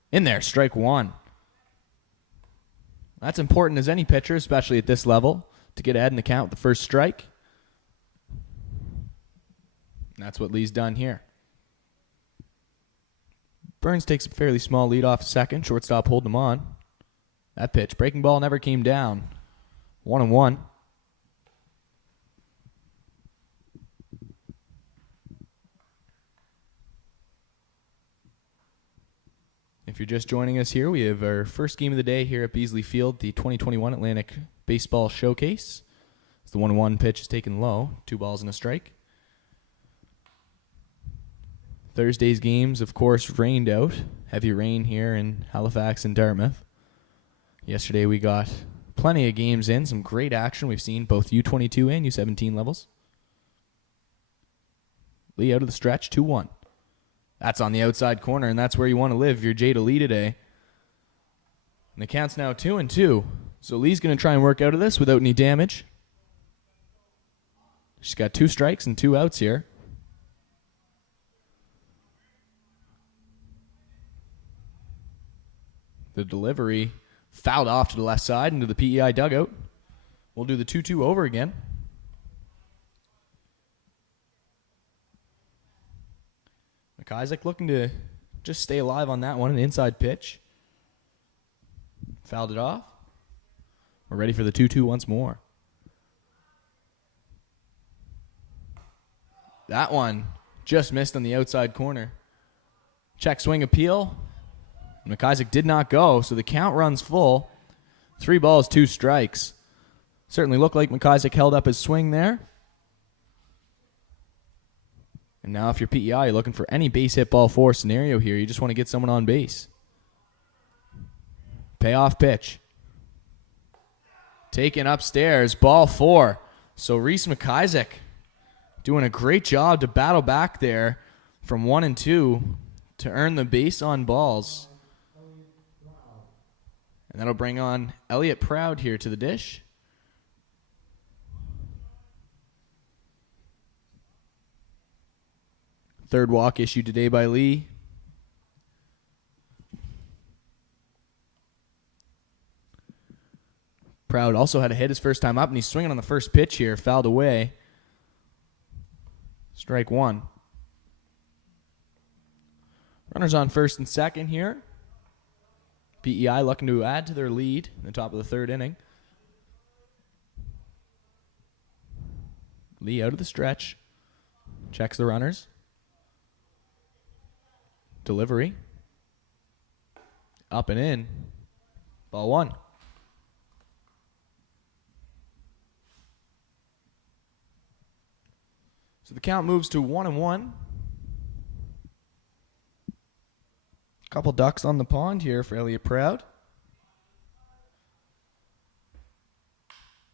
In there, strike 1. That's important as any pitcher, especially at this level, to get ahead in the count with the first strike. And that's what Lee's done here. Burns takes a fairly small lead off second. Shortstop holding him on. That pitch, breaking ball, never came down. 1-1. If you're just joining us here, we have our first game of the day here at Beasley Field, the 2021 Atlantic Baseball Showcase. It's the 1-1 pitch is taken low, 2 balls and a strike. Thursday's games, of course, rained out. Heavy rain here in Halifax and Dartmouth. Yesterday we got plenty of games in, some great action. We've seen both U22 and U17 levels. Lee out of the stretch, 2-1. That's on the outside corner, and that's where you want to live if you're Jada Lee today. And the count's now 2-2. So Lee's going to try and work out of this without any damage. She's got 2 strikes and 2 outs here. The delivery fouled off to the left side into the PEI dugout. We'll do the 2-2 over again. McIsaac looking to just stay alive on that one, an inside pitch. Fouled it off. We're ready for the 2-2 once more. That one just missed on the outside corner. Check swing appeal. McIsaac did not go, so the count runs full. 3 balls, 2 strikes. Certainly looked like McIsaac held up his swing there. And now if you're PEI, you're looking for any base hit ball 4 scenario here. You just want to get someone on base. Payoff pitch. Taken upstairs, ball 4. So Reese McIsaac doing a great job to battle back there from 1 and 2 to earn the base on balls. And that'll bring on Elliot Proud here to the dish. Third walk issued today by Lee. Proud also had a hit his first time up, and he's swinging on the first pitch here. Fouled away. Strike 1. Runners on first and second here. PEI looking to add to their lead in the top of the 3rd inning. Lee out of the stretch. Checks the runners. Delivery. Up and in. Ball 1. So the count moves to 1-1. Couple ducks on the pond here for Elliot Proud.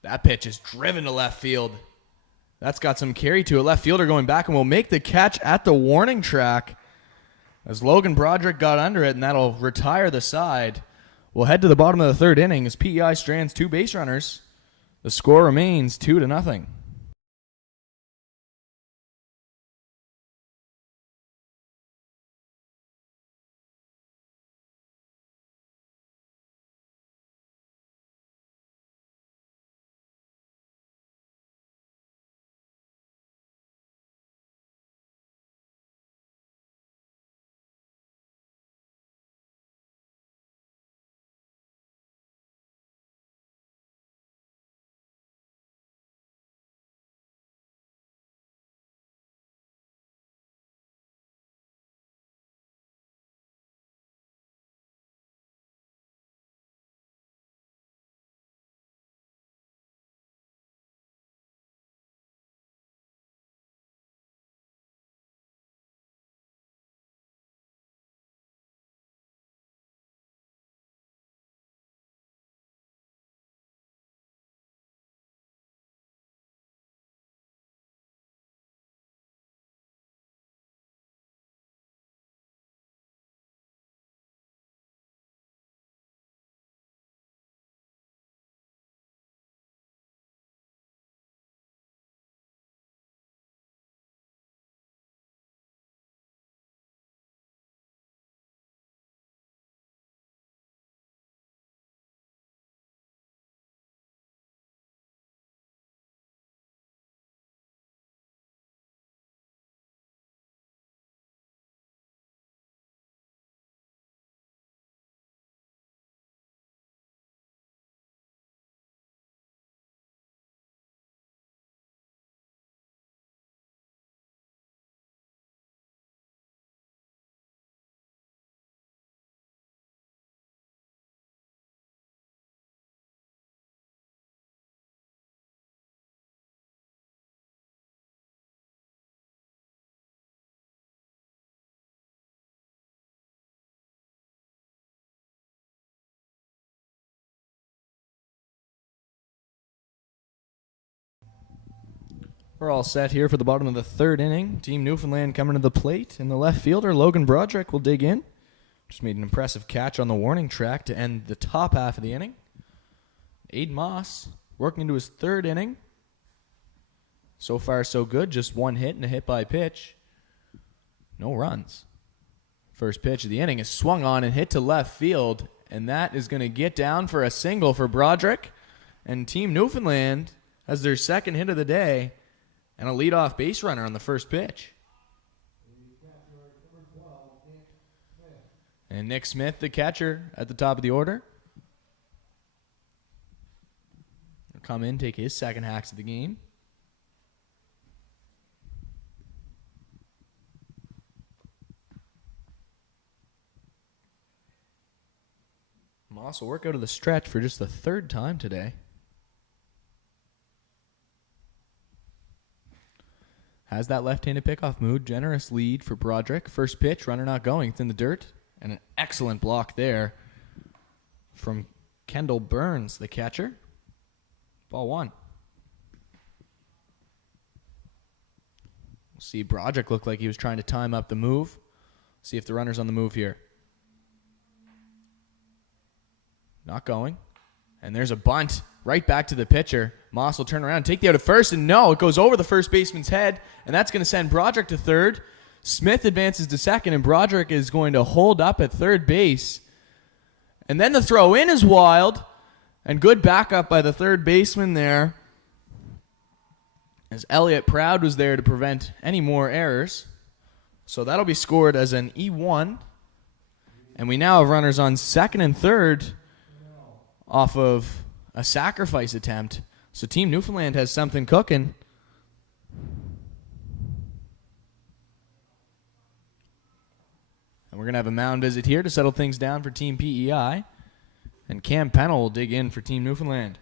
That pitch is driven to left field. That's got some carry to it. Left fielder going back and will make the catch at the warning track as Logan Broderick got under it, and that'll retire the side. We'll head to the bottom of the 3rd inning as PEI strands 2 base runners. The score remains 2-0. We're all set here for the bottom of the 3rd inning. Team Newfoundland coming to the plate, and the left fielder, Logan Broderick, will dig in. Just made an impressive catch on the warning track to end the top half of the inning. Aidan Moss working into his 3rd inning. So far, so good. Just 1 hit and a hit by pitch. No runs. First pitch of the inning is swung on and hit to left field, and that is going to get down for a single for Broderick. And Team Newfoundland has their 2nd hit of the day and a leadoff base runner on the first pitch. And Nick Smith, the catcher, at the top of the order. He'll come in, take his 2nd hacks of the game. Moss will work out of the stretch for just the third time today. Has that left-handed pickoff move. Generous lead for Broderick. First pitch, runner not going. It's in the dirt. And an excellent block there from Kendall Burns, the catcher. Ball one. We'll see Broderick looked like he was trying to time up the move. See if the runner's on the move here. Not going. And there's a bunt right back to the pitcher. Moss will turn around, take the out at first, and no, it goes over the first baseman's head, and that's going to send Broderick to third. Smith advances to second, and Broderick is going to hold up at third base. And then the throw in is wild, and good backup by the third baseman there, as Elliott Proud was there to prevent any more errors. So that'll be scored as an E1, and we now have runners on second and third off of a sacrifice attempt. So Team Newfoundland has something cooking. And we're going to have a mound visit here to settle things down for Team PEI. And Cam Pennell will dig in for Team Newfoundland.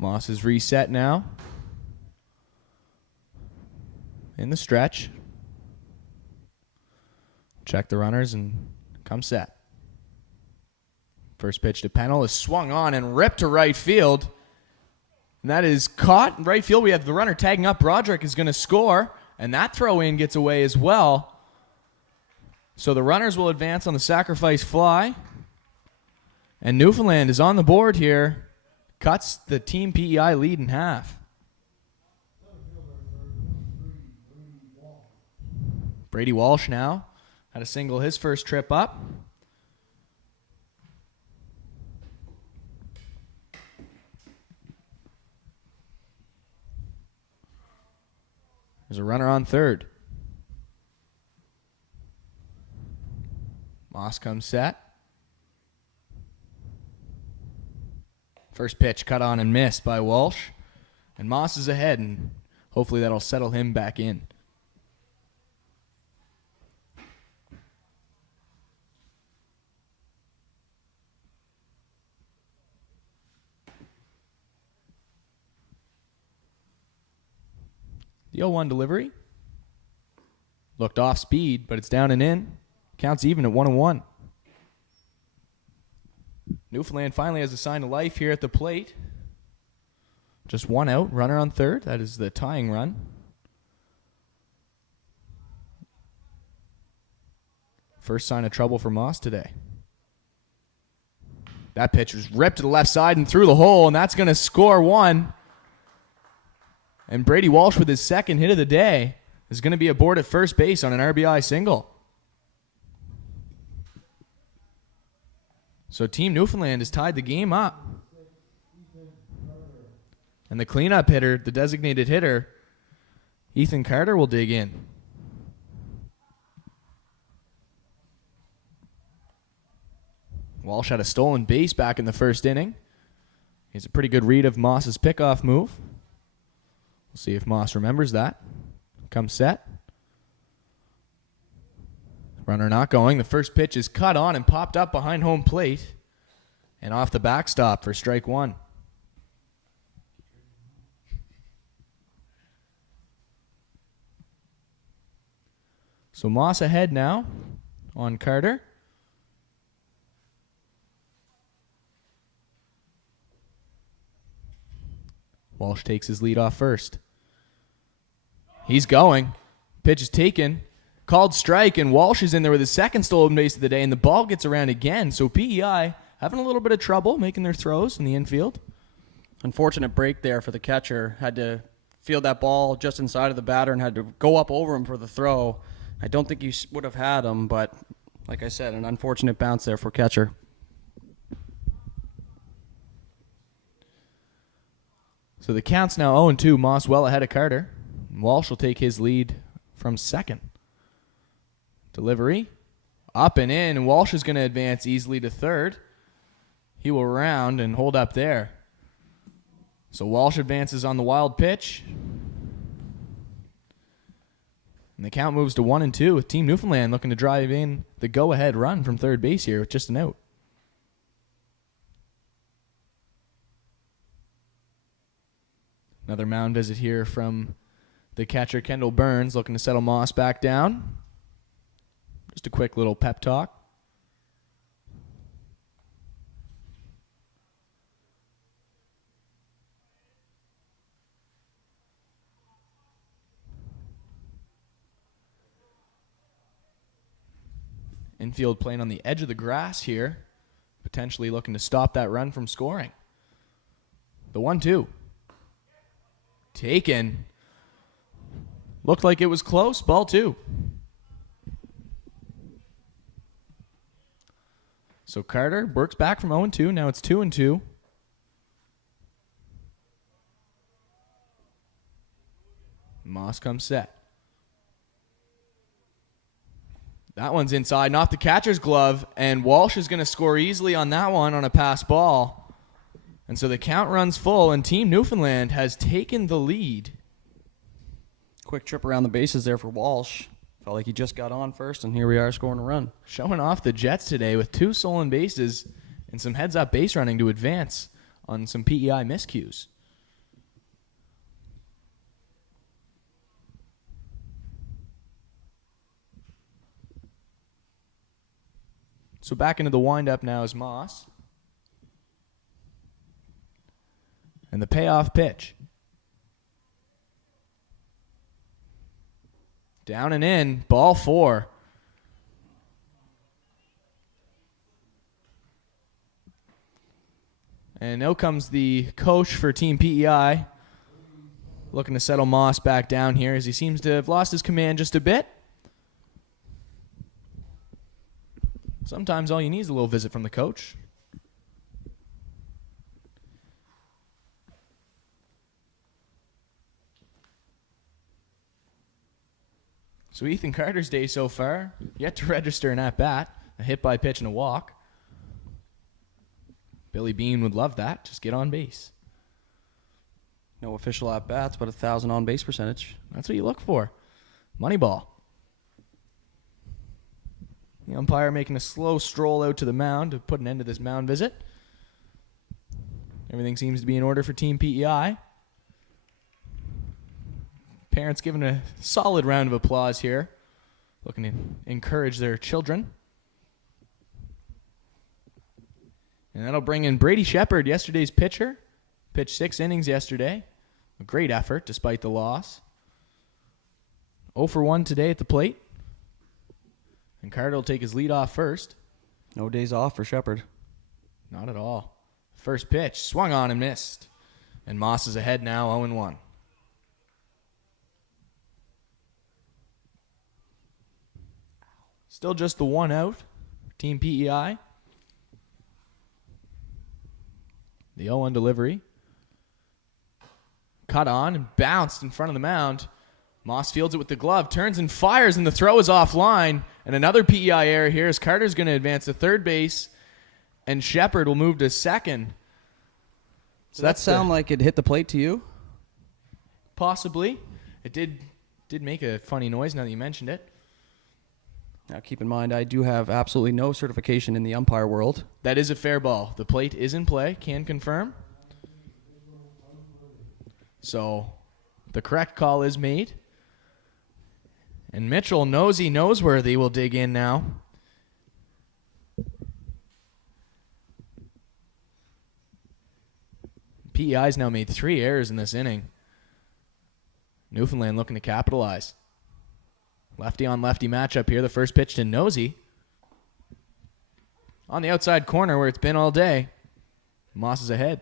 Moss is reset now. In the stretch. Check the runners and come set. First pitch to Pennell is swung on and ripped to right field. And that is caught in right field. We have the runner tagging up. Broderick is going to score. And that throw in gets away as well. So the runners will advance on the sacrifice fly. And Newfoundland is on the board here. Cuts the Team PEI lead in half. Brady Walsh now had a single his first trip up. There's a runner on third. Moss comes set. First pitch cut on and missed by Walsh. And Moss is ahead, and hopefully that'll settle him back in. The 0-1 delivery. Looked off speed, but it's down and in. Counts even at 1-1. Newfoundland finally has a sign of life here at the plate. Just one out, runner on third. That is the tying run. First sign of trouble for Moss today. That pitch was ripped to the left side and through the hole, and that's going to score one. And Brady Walsh with his second hit of the day is going to be aboard at first base on an RBI single. So Team Newfoundland has tied the game up. And the cleanup hitter, the designated hitter, Ethan Carter, will dig in. Walsh had a stolen base back in the first inning. He's a pretty good read of Moss's pickoff move. We'll see if Moss remembers that. Come set. Runner not going. The first pitch is cut on and popped up behind home plate and off the backstop for strike one. So Moss ahead now on Carter. Walsh takes his lead off first. He's going. Pitch is taken. Called strike, and Walsh is in there with his second stolen base of the day, and the ball gets around again. So PEI having a little bit of trouble making their throws in the infield. Unfortunate break there for the catcher. Had to field that ball just inside of the batter and had to go up over him for the throw. I don't think he would have had him, but like I said, an unfortunate bounce there for catcher. So the count's now 0-2. Moss well ahead of Carter. Walsh will take his lead from second. Delivery. Up and in. And Walsh is going to advance easily to third. He will round and hold up there. So Walsh advances on the wild pitch. And the count moves to 1-2 with Team Newfoundland looking to drive in the go-ahead run from third base here with just an out. Another mound visit here from the catcher, Kendall Burns, looking to settle Moss back down. Just a quick little pep talk. Infield playing on the edge of the grass here, potentially looking to stop that run from scoring. The 1-2. Taken. Looked like it was close. Ball 2. So Carter works back from 0-2. Now it's 2-2. Moss comes set. That one's inside, not the catcher's glove, and Walsh is going to score easily on that one on a pass ball. And so the count runs full, and Team Newfoundland has taken the lead. Quick trip around the bases there for Walsh. Felt like he just got on first, and here we are scoring a run. Showing off the Jets today with 2 stolen bases and some heads-up base running to advance on some PEI miscues. So back into the windup now is Moss. And the payoff pitch. Down and in, ball 4. And now comes the coach for Team PEI, looking to settle Moss back down here as he seems to have lost his command just a bit. Sometimes all you need is a little visit from the coach. So Ethan Carter's day so far, yet to register an at-bat, a hit by pitch and a walk. Billy Bean would love that. Just get on base. No official at-bats, but 1,000 on-base percentage. That's what you look for. Moneyball. The umpire making a slow stroll out to the mound to put an end to this mound visit. Everything seems to be in order for Team PEI. Parents giving a solid round of applause here, looking to encourage their children. And that'll bring in Brady Shepherd, yesterday's pitcher. Pitched 6 innings yesterday. A great effort despite the loss. 0 for 1 today at the plate. And Carter will take his lead off first. No days off for Shepherd. Not at all. First pitch, swung on and missed. And Moss is ahead now, 0-1. Still just the 1 out for Team PEI. The 0-1 delivery. Cut on and bounced in front of the mound. Moss fields it with the glove, turns and fires, and the throw is offline. And another PEI error here as Carter's going to advance to third base, and Shepherd will move to second. Does that sound like it hit the plate to you? Possibly. It did make a funny noise now that you mentioned it. Now, keep in mind, I do have absolutely no certification in the umpire world. That is a fair ball. The plate is in play, can confirm. So the correct call is made. And Mitchell Nosey Noseworthy will dig in now. PEI's now made 3 errors in this inning. Newfoundland looking to capitalize. Lefty on lefty matchup here. The first pitch to Nosey. On the outside corner where it's been all day. Moss is ahead.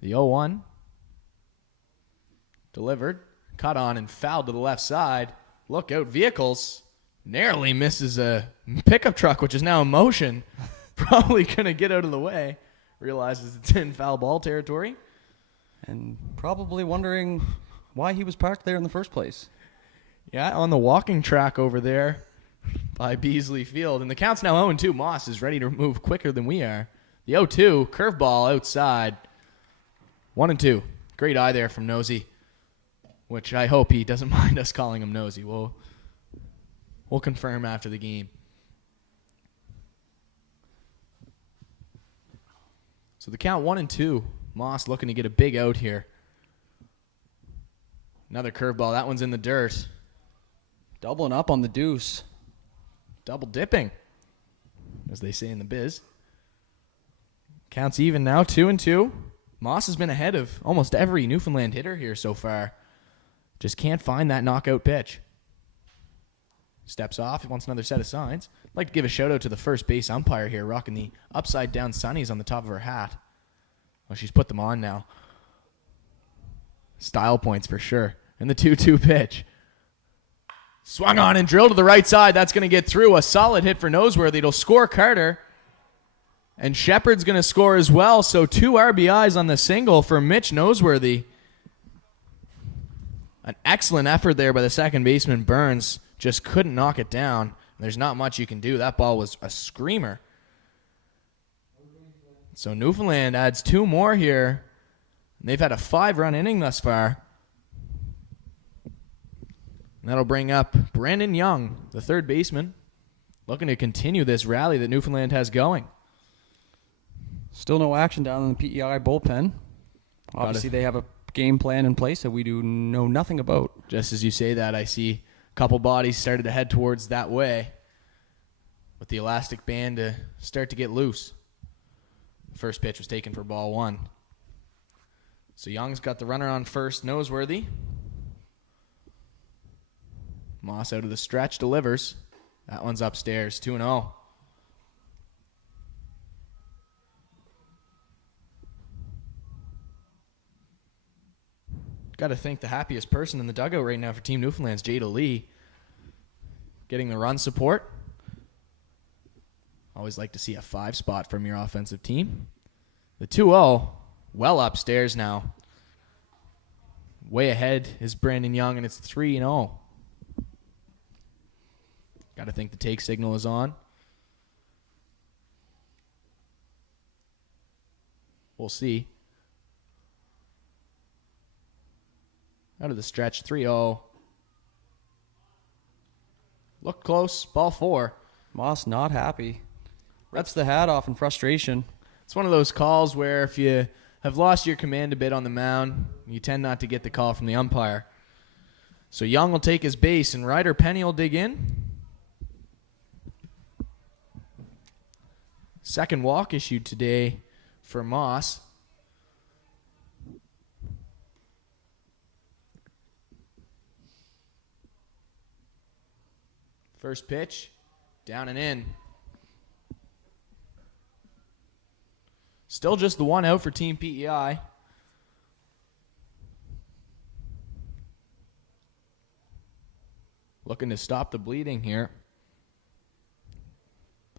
The 0-1. Delivered. Cut on and fouled to the left side. Look out, vehicles. Narrowly misses a pickup truck, which is now in motion. Probably going to get out of the way. Realizes it's in foul ball territory. and probably wondering why he was parked there in the first place. Yeah, on the walking track over there by Beasley Field. And the count's now 0-2. Moss is ready to move quicker than we are. The 0-2, curveball outside. 1-2. Great eye there from Nosey, which I hope he doesn't mind us calling him Nosey. We'll confirm after the game. So the count 1-2. Moss looking to get a big out here. Another curveball. That one's in the dirt. Doubling up on the deuce. Double dipping, as they say in the biz. Counts even now, 2-2. Moss has been ahead of almost every Newfoundland hitter here so far. Just can't find that knockout pitch. Steps off. He wants another set of signs. I'd like to give a shout out to the first base umpire here, rocking the upside down sunnies on the top of her hat. Well, she's put them on now. Style points for sure. And the 2-2 pitch. Swung on and drilled to the right side. That's going to get through. A solid hit for Noseworthy. It'll score Carter. And Shepherd's going to score as well. So 2 RBIs on the single for Mitch Noseworthy. An excellent effort there by the second baseman, Burns. Just couldn't knock it down. There's not much you can do. That ball was a screamer. So Newfoundland adds 2 more here. They've had a 5-run inning thus far. And that'll bring up Brandon Young, the third baseman, looking to continue this rally that Newfoundland has going. Still no action down in the PEI bullpen. Obviously, they have a game plan in place that we do know nothing about. Just as you say that, I see a couple bodies started to head towards that way with the elastic band to start to get loose. The first pitch was taken for ball 1. So Young's got the runner on first, Noseworthy. Moss out of the stretch, delivers. That one's upstairs, 2-0. Got to think the happiest person in the dugout right now for Team Newfoundland's Jada Lee. Getting the run support. Always like to see a 5 spot from your offensive team. The 2-0, well upstairs now. Way ahead is Brandon Young, and it's 3-0. Got to think the take signal is on. We'll see. Out of the stretch, 3-0. Look close, ball 4. Moss not happy. Rips the hat off in frustration. It's one of those calls where if you have lost your command a bit on the mound, you tend not to get the call from the umpire. So Young will take his base, and Ryder Penny will dig in. Second walk issued today for Moss. First pitch, down and in. Still just the 1 out for Team PEI. Looking to stop the bleeding here.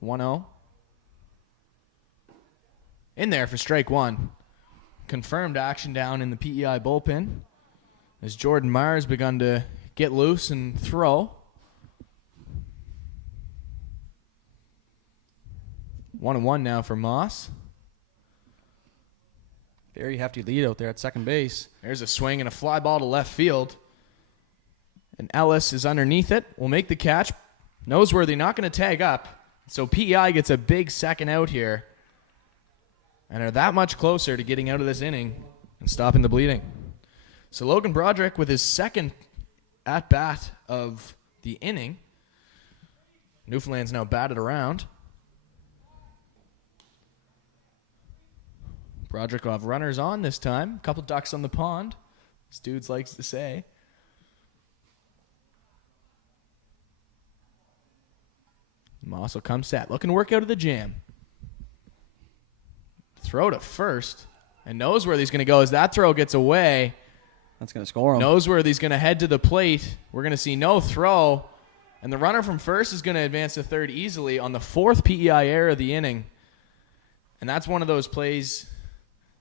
1-0. In there for strike 1. Confirmed action down in the PEI bullpen as Jordan Myers begun to get loose and throw. 1-1 now for Moss. Very hefty lead out there at second base. There's a swing and a fly ball to left field. And Ellis is underneath it. Will make the catch. Noseworthy not going to tag up. So PEI gets a big second out here. And are that much closer to getting out of this inning and stopping the bleeding. So Logan Broderick with his second at-bat of the inning. Newfoundland's now batted around. Broderick will have runners on this time. A couple ducks on the pond, as Dudes likes to say. Moss will come set. Looking to work out of the jam. Throw to first. And Noseworthy's going to go as that throw gets away. That's going to score him. Noseworthy's going to head to the plate. We're going to see no throw. And the runner from first is going to advance to third easily on the 4th PEI error of the inning. And that's one of those plays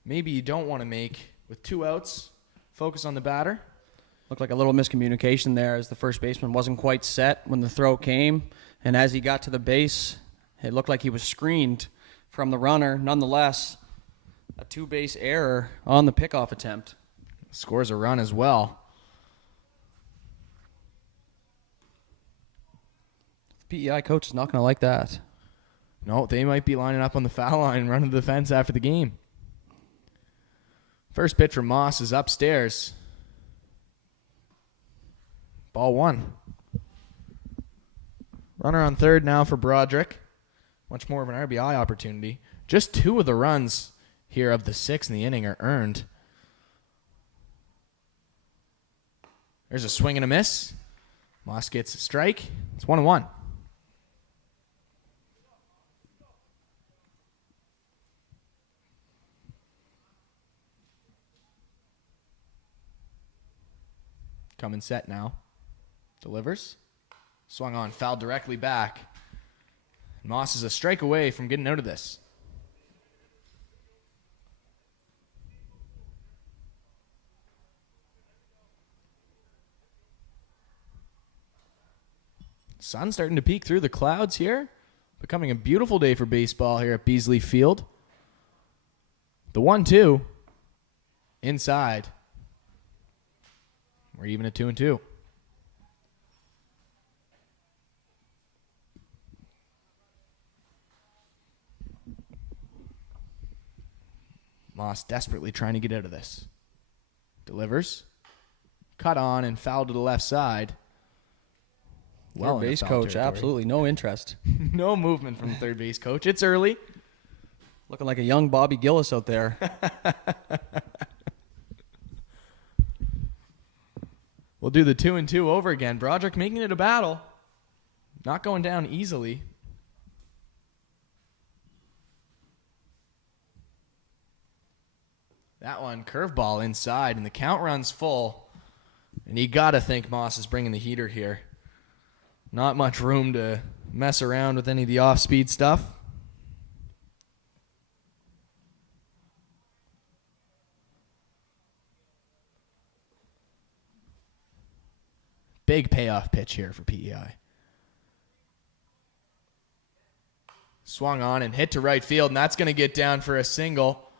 maybe you don't want to make with 2 outs. Focus on the batter. Looked like a little miscommunication there as the first baseman wasn't quite set when the throw came. And as he got to the base, it looked like he was screened from the runner. Nonetheless, a 2-base error on the pickoff attempt. Scores a run as well. The PEI coach is not going to like that. No, they might be lining up on the foul line and running to the fence after the game. First pitch from Moss is upstairs. Ball 1. Runner on third now for Broderick. Much more of an RBI opportunity. Just 2 of the runs here of the 6 in the inning are earned. There's a swing and a miss. Moss gets a strike. It's 1-1. Coming set now. Delivers. Swung on, fouled directly back. Moss is a strike away from getting out of this. Sun starting to peek through the clouds here. Becoming a beautiful day for baseball here at Beasley Field. The 1-2. Inside. We're even at 2-2. Moss desperately trying to get out of this. Delivers. Cut on and fouled to the left side. Well, base coach, territory. Absolutely no interest. No movement from the third base coach. It's early. Looking like a young Bobby Gillis out there. We'll do the 2-2 over again. Broderick making it a battle. Not going down easily. That one, curveball inside, and the count runs full. And you got to think Moss is bringing the heater here. Not much room to mess around with any of the off-speed stuff. Big payoff pitch here for PEI. Swung on and hit to right field, and that's going to get down for a single.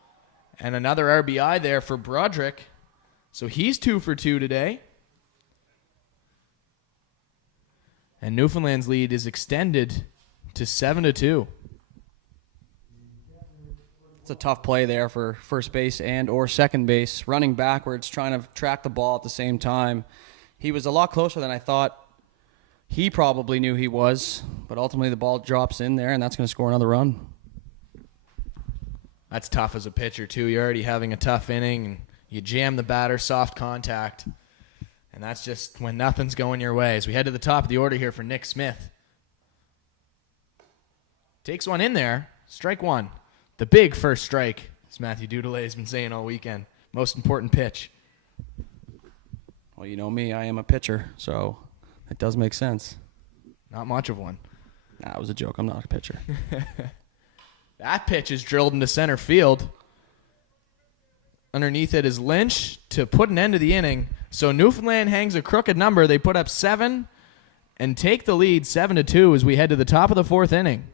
And another RBI there for Broderick. So he's 2 for 2 today. And Newfoundland's lead is extended to 7-2. It's a tough play there for first base and or second base. Running backwards, trying to track the ball at the same time. He was a lot closer than I thought he probably knew he was. But ultimately the ball drops in there, and that's going to score another run. That's tough as a pitcher, too. You're already having a tough inning, and you jam the batter, soft contact. And that's just when nothing's going your way. As we head to the top of the order here for Nick Smith. Takes one in there. Strike 1. The big first strike, as Matthew Dudelet has been saying all weekend. Most important pitch. Well, you know me. I am a pitcher, so it does make sense. Not much of one. Nah, it was a joke. I'm not a pitcher. That pitch is drilled into center field. Underneath it is Lynch to put an end to the inning. So Newfoundland hangs a crooked number. They put up 7 and take the lead 7-2 as we head to the top of the 4th inning.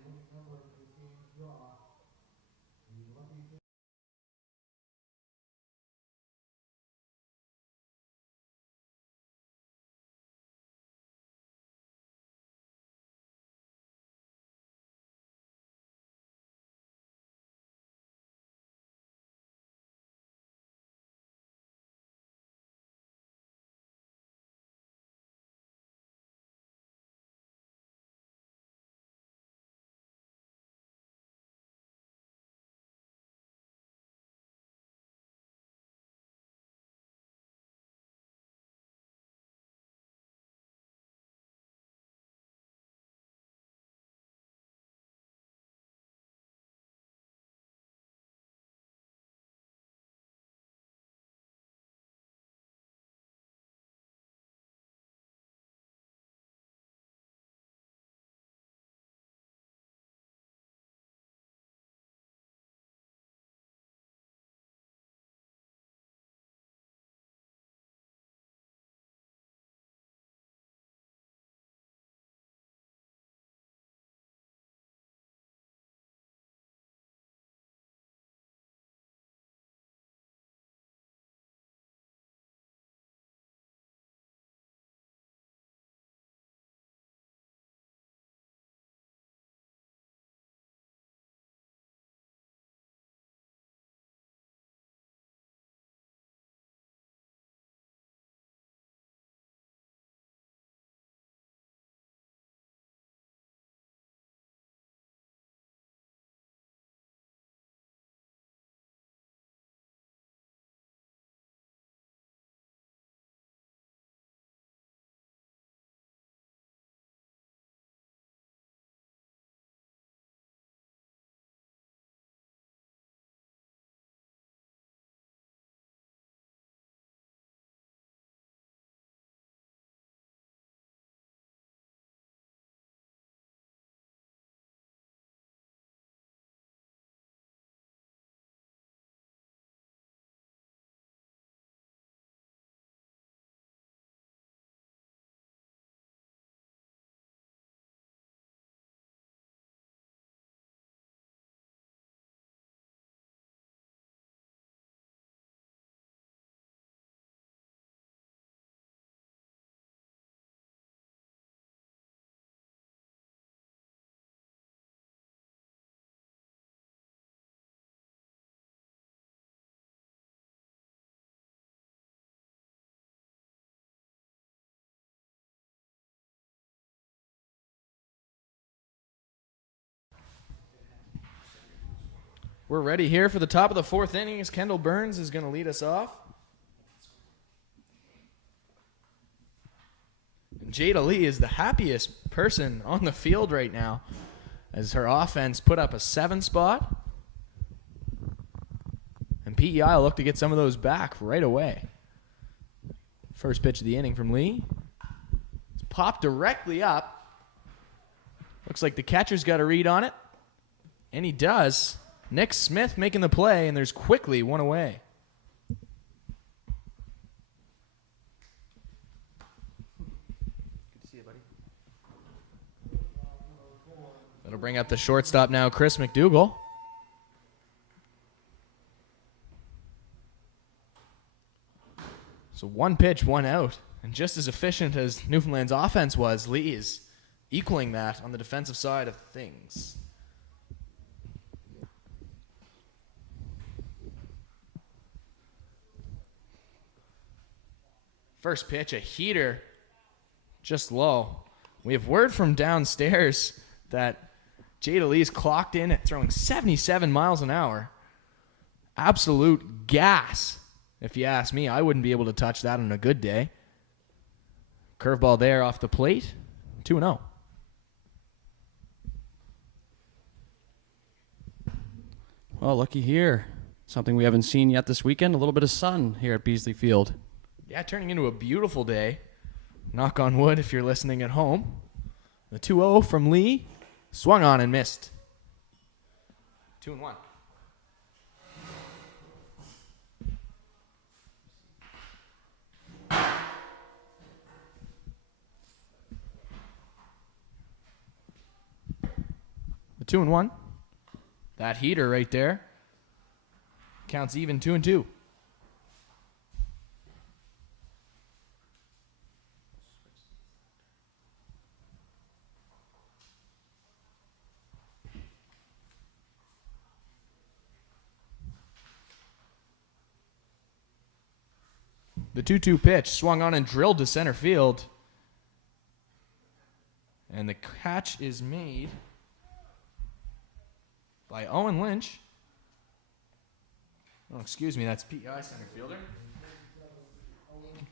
We're ready here for the top of the fourth inning as Kendall Burns is going to lead us off. And Jada Lee is the happiest person on the field right now as her offense put up a 7 spot. And PEI will look to get some of those back right away. First pitch of the inning from Lee. It's popped directly up. Looks like the catcher's got a read on it. And he does. Nick Smith making the play, and there's quickly one away. Good to see you, buddy. That'll bring up the shortstop now, Chris McDougall. So 1 pitch, 1 out. And just as efficient as Newfoundland's offense was, Lee is equaling that on the defensive side of things. First pitch, a heater, just low. We have word from downstairs that Jada Lee's clocked in at throwing 77 miles an hour. Absolute gas, if you ask me. I wouldn't be able to touch that on a good day. Curveball there off the plate, 2-0. Well, looky here. Something we haven't seen yet this weekend, a little bit of sun here at Beasley Field. Yeah, turning into a beautiful day. Knock on wood if you're listening at home. The 2-0 from Lee. Swung on and missed. 2-1. The 2-1. That heater right there. Counts even 2-2. The 2-2 pitch swung on and drilled to center field. And the catch is made by Owen Lynch. Oh, excuse me, that's PEI center fielder.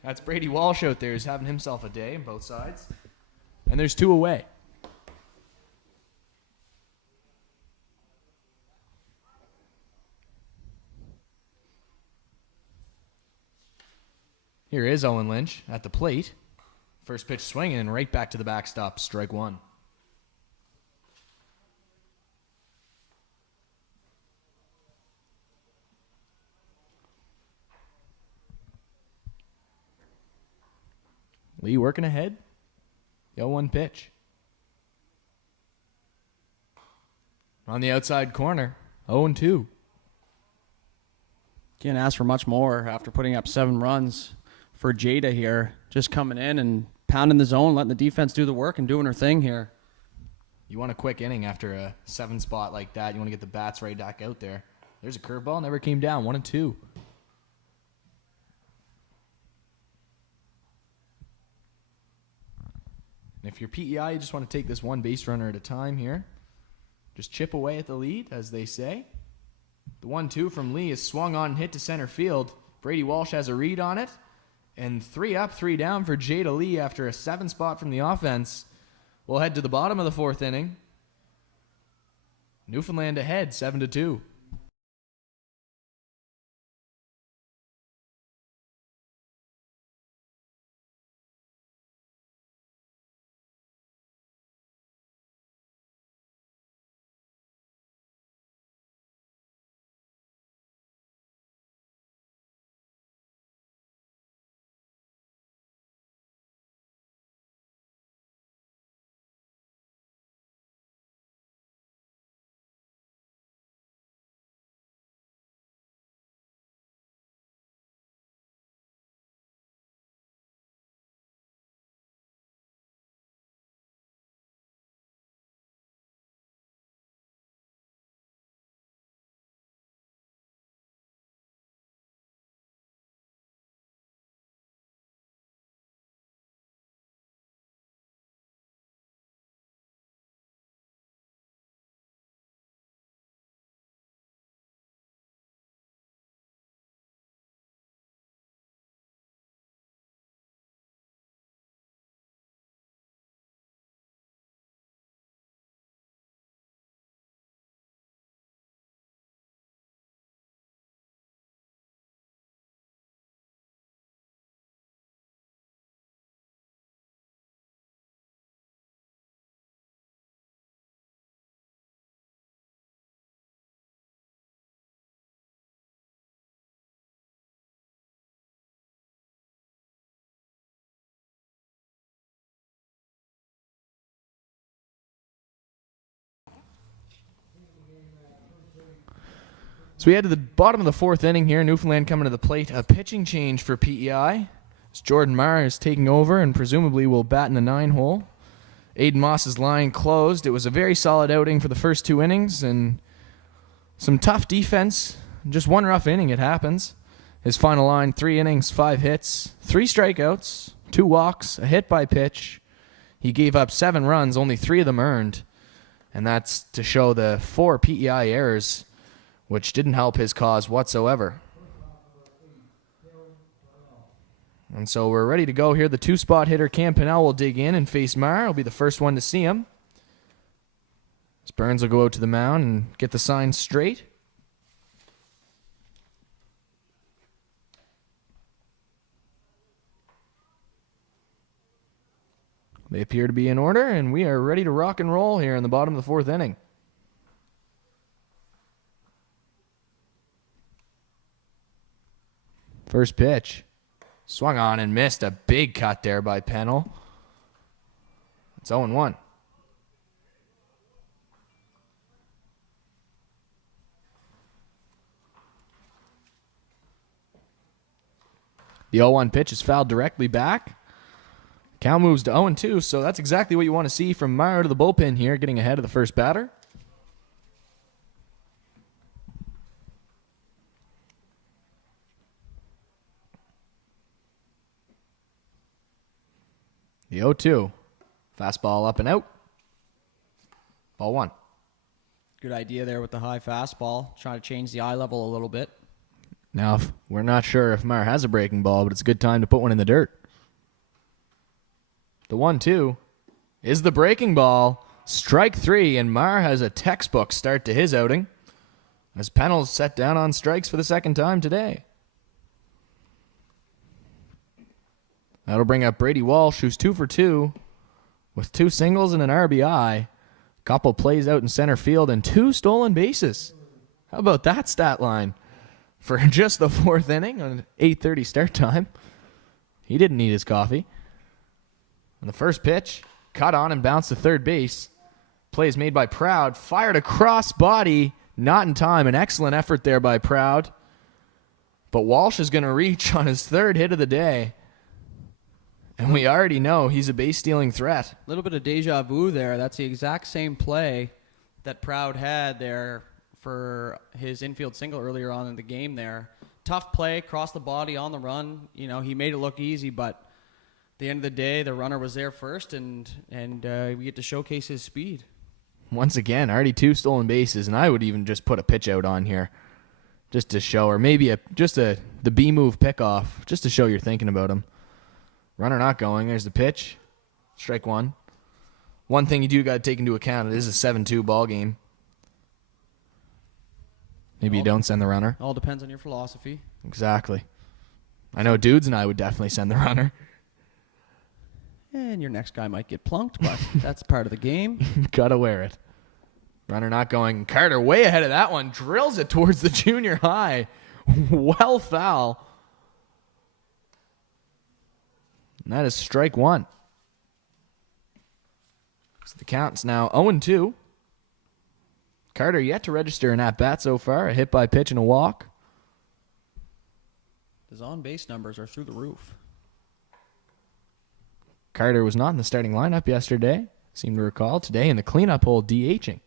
That's Brady Walsh out there who's having himself a day on both sides. And there's 2 away. Here is Owen Lynch at the plate. First pitch swinging and right back to the backstop, strike 1. Lee working ahead. 0-1 pitch. On the outside corner, 0-2. Can't ask for much more after putting up 7 runs for Jada here. Just coming in and pounding the zone, letting the defense do the work and doing her thing here. You want a quick inning after a 7 spot like that. You want to get the bats right back out there. There's a curveball, never came down, 1-2. And if you're PEI, you just want to take this 1 base runner at a time here. Just chip away at the lead, as they say. The 1-2 from Lee is swung on and hit to center field. Brady Walsh has a read on it. And 3 up, 3 down for Jada Lee after a 7 spot from the offense. We'll head to the bottom of the 4th inning. Newfoundland ahead, 7-2. So we head to the bottom of the fourth inning here. Newfoundland coming to the plate. A pitching change for PEI. As Jordan Maher is taking over and presumably will bat in the 9-hole. Aidan Moss's line closed. It was a very solid outing for the first 2 innings and some tough defense. Just one rough inning, it happens. His final line, 3 innings, 5 hits, 3 strikeouts, 2 walks, a hit by pitch. He gave up 7 runs, only 3 of them earned. And that's to show the 4 PEI errors, which didn't help his cause whatsoever. And so we're ready to go here. The 2-spot hitter, Cam Pennell, will dig in and face Maher. He'll be the first one to see him. As Burns will go out to the mound and get the sign straight. They appear to be in order, and we are ready to rock and roll here in the bottom of the fourth inning. First pitch. Swung on and missed. A big cut there by Pennell. It's 0-1. The 0-1 pitch is fouled directly back. Count moves to 0-2, so that's exactly what you want to see from Maher to the bullpen here, getting ahead of the first batter. The 0-2. Fastball up and out. Ball 1. Good idea there with the high fastball. Trying to change the eye level a little bit. Now, we're not sure if Maher has a breaking ball, but it's a good time to put one in the dirt. The 1-2 is the breaking ball. Strike 3, and Maher has a textbook start to his outing as Pennell's set down on strikes for the second time today. That'll bring up Brady Walsh, who's 2 for 2 with 2 singles and an RBI. Couple plays out in center field and 2 stolen bases. How about that stat line for just the fourth inning on 8:30 start time? He didn't need his coffee. On the first pitch, cut on and bounced to third base. Plays made by Proud, fired across body, not in time. An excellent effort there by Proud. But Walsh is going to reach on his 3rd hit of the day. And we already know he's a base-stealing threat. A little bit of deja vu there. That's the exact same play that Proud had there for his infield single earlier on in the game there. Tough play, cross the body on the run. You know, he made it look easy, but at the end of the day, the runner was there first, and we get to showcase his speed. Once again, already 2 stolen bases, and I would even just put a pitch out on here just to show, or maybe the B-move pickoff, just to show you're thinking about him. Runner not going. There's the pitch. Strike 1. One thing you do got to take into account, it is a 7-2 ball game. Maybe you don't send the runner. All depends on your philosophy. Exactly. I know Dudes and I would definitely send the runner. And your next guy might get plunked, but that's part of the game. Gotta wear it. Runner not going. Carter way ahead of that one. Drills it towards the junior high. Well foul. And that is strike 1. So the count's now 0-2. Carter yet to register an at-bat so far. A hit by pitch and a walk. His on-base numbers are through the roof. Carter was not in the starting lineup yesterday, seem to recall. Today in the cleanup hole, DHing.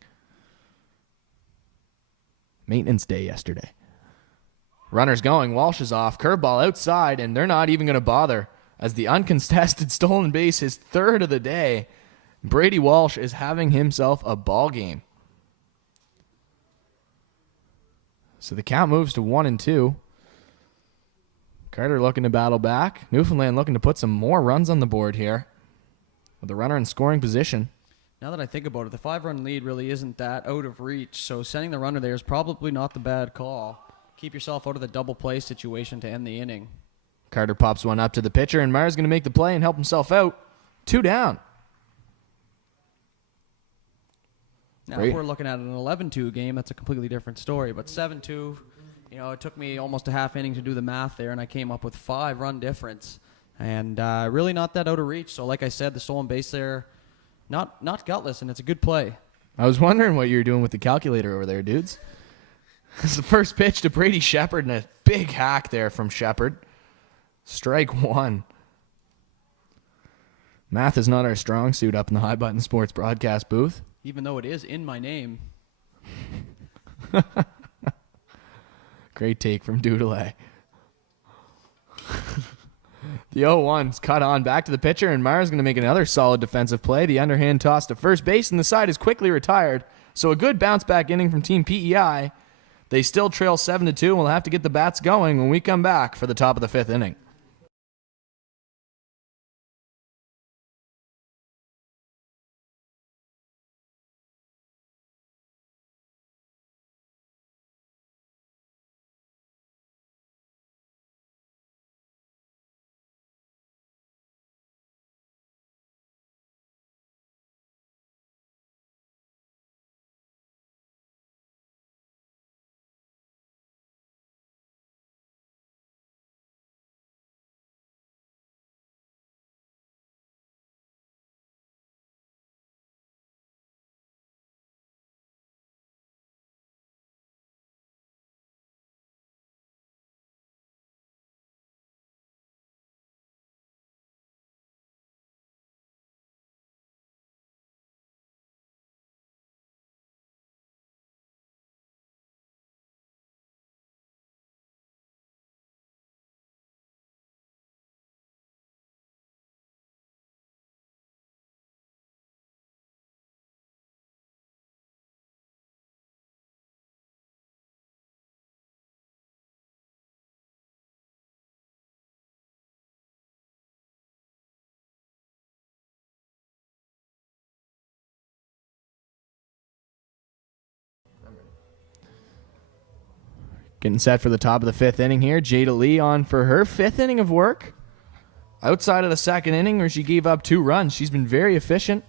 Maintenance day yesterday. Runner's going. Walsh is off. Curveball outside, and they're not even going to bother. As the uncontested stolen base, his 3rd of the day, Brady Walsh is having himself a ball game. So the count moves to 1-2. Carter looking to battle back. Newfoundland looking to put some more runs on the board here with the runner in scoring position. Now that I think about it, the 5-run lead really isn't that out of reach, so sending the runner there is probably not the bad call. Keep yourself out of the double play situation to end the inning. Carter pops one up to the pitcher, and Maher's going to make the play and help himself out. 2 down. Now, if we're looking at an 11-2 game, that's a completely different story. But 7-2, you know, it took me almost a half inning to do the math there, and I came up with 5-run difference. And really not that out of reach. So like I said, the stolen base there, not gutless, and it's a good play. I was wondering what you were doing with the calculator over there, Dudes. It's the first pitch to Brady Shepherd, and a big hack there from Shepherd. Strike one. Math is not our strong suit up in the High Button Sports broadcast booth. Even though it is in my name. Great take from Doodle. The 0-1's cut on back to the pitcher, and Mara's going to make another solid defensive play. The underhand toss to first base, and the side is quickly retired. So a good bounce-back inning from Team PEI. They still trail 7-2, and we'll have to get the bats going when we come back for the top of the fifth inning. Getting set for the top of the fifth inning here. Jada Lee on for her fifth inning of work. Outside of the second inning where she gave up 2 runs, she's been very efficient.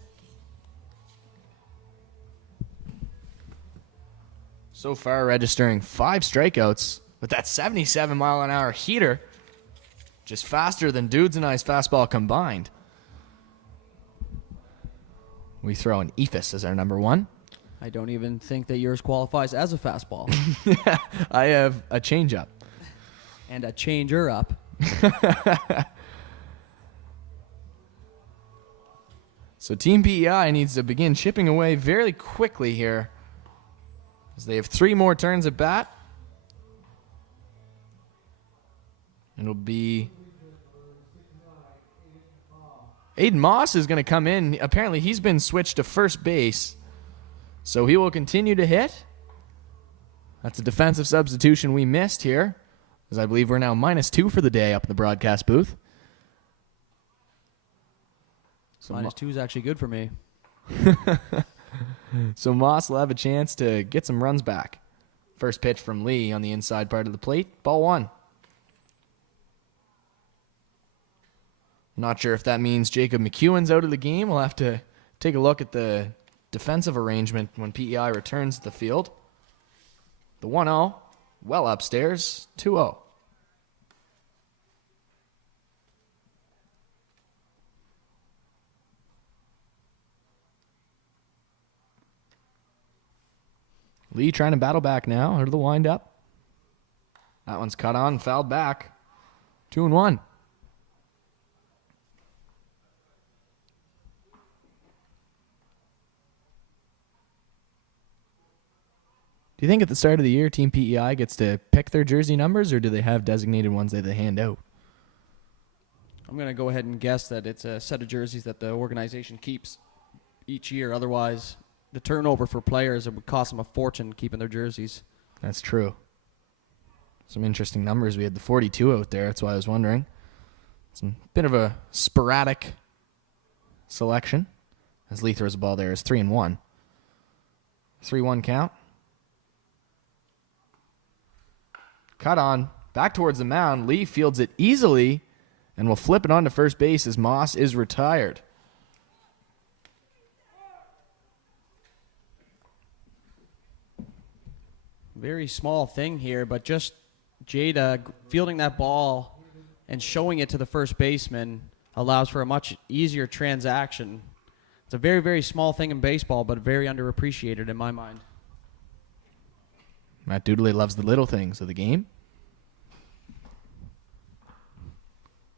So far registering 5 strikeouts with that 77-mile-an-hour heater. Just faster than Dudes and I's fastball combined. We throw an Ephus as our number 1. I don't even think that yours qualifies as a fastball. I have a changeup. And a changer up. So Team PEI needs to begin chipping away very quickly here, as they have 3 more turns at bat. It'll be Aidan Moss is going to come in. Apparently he's been switched to first base, so he will continue to hit. That's a defensive substitution we missed here, as I believe we're now -2 for the day up in the broadcast booth. So -2 is actually good for me. So Moss will have a chance to get some runs back. First pitch from Lee on the inside part of the plate. Ball 1. Not sure if that means Jacob McEwen's out of the game. We'll have to take a look at the defensive arrangement when PEI returns to the field. The 1-0, well upstairs, 2-0. Lee trying to battle back now out of the windup. That one's cut on, fouled back. 2-1. Do you think at the start of the year Team PEI gets to pick their jersey numbers, or do they have designated ones that they hand out? I'm going to go ahead and guess that it's a set of jerseys that the organization keeps each year. Otherwise, the turnover for players, it would cost them a fortune keeping their jerseys. That's true. Some interesting numbers. We had the 42 out there. That's why I was wondering. It's a bit of a sporadic selection. As Lee throws the ball there, is 3-1. 3-1 count. Cut on. Back towards the mound. Lee fields it easily and will flip it on to first base as Moss is retired. Very small thing here, but just Jada fielding that ball and showing it to the first baseman allows for a much easier transaction. It's a very, very small thing in baseball, but very underappreciated in my mind. Matt Doodley loves the little things of the game.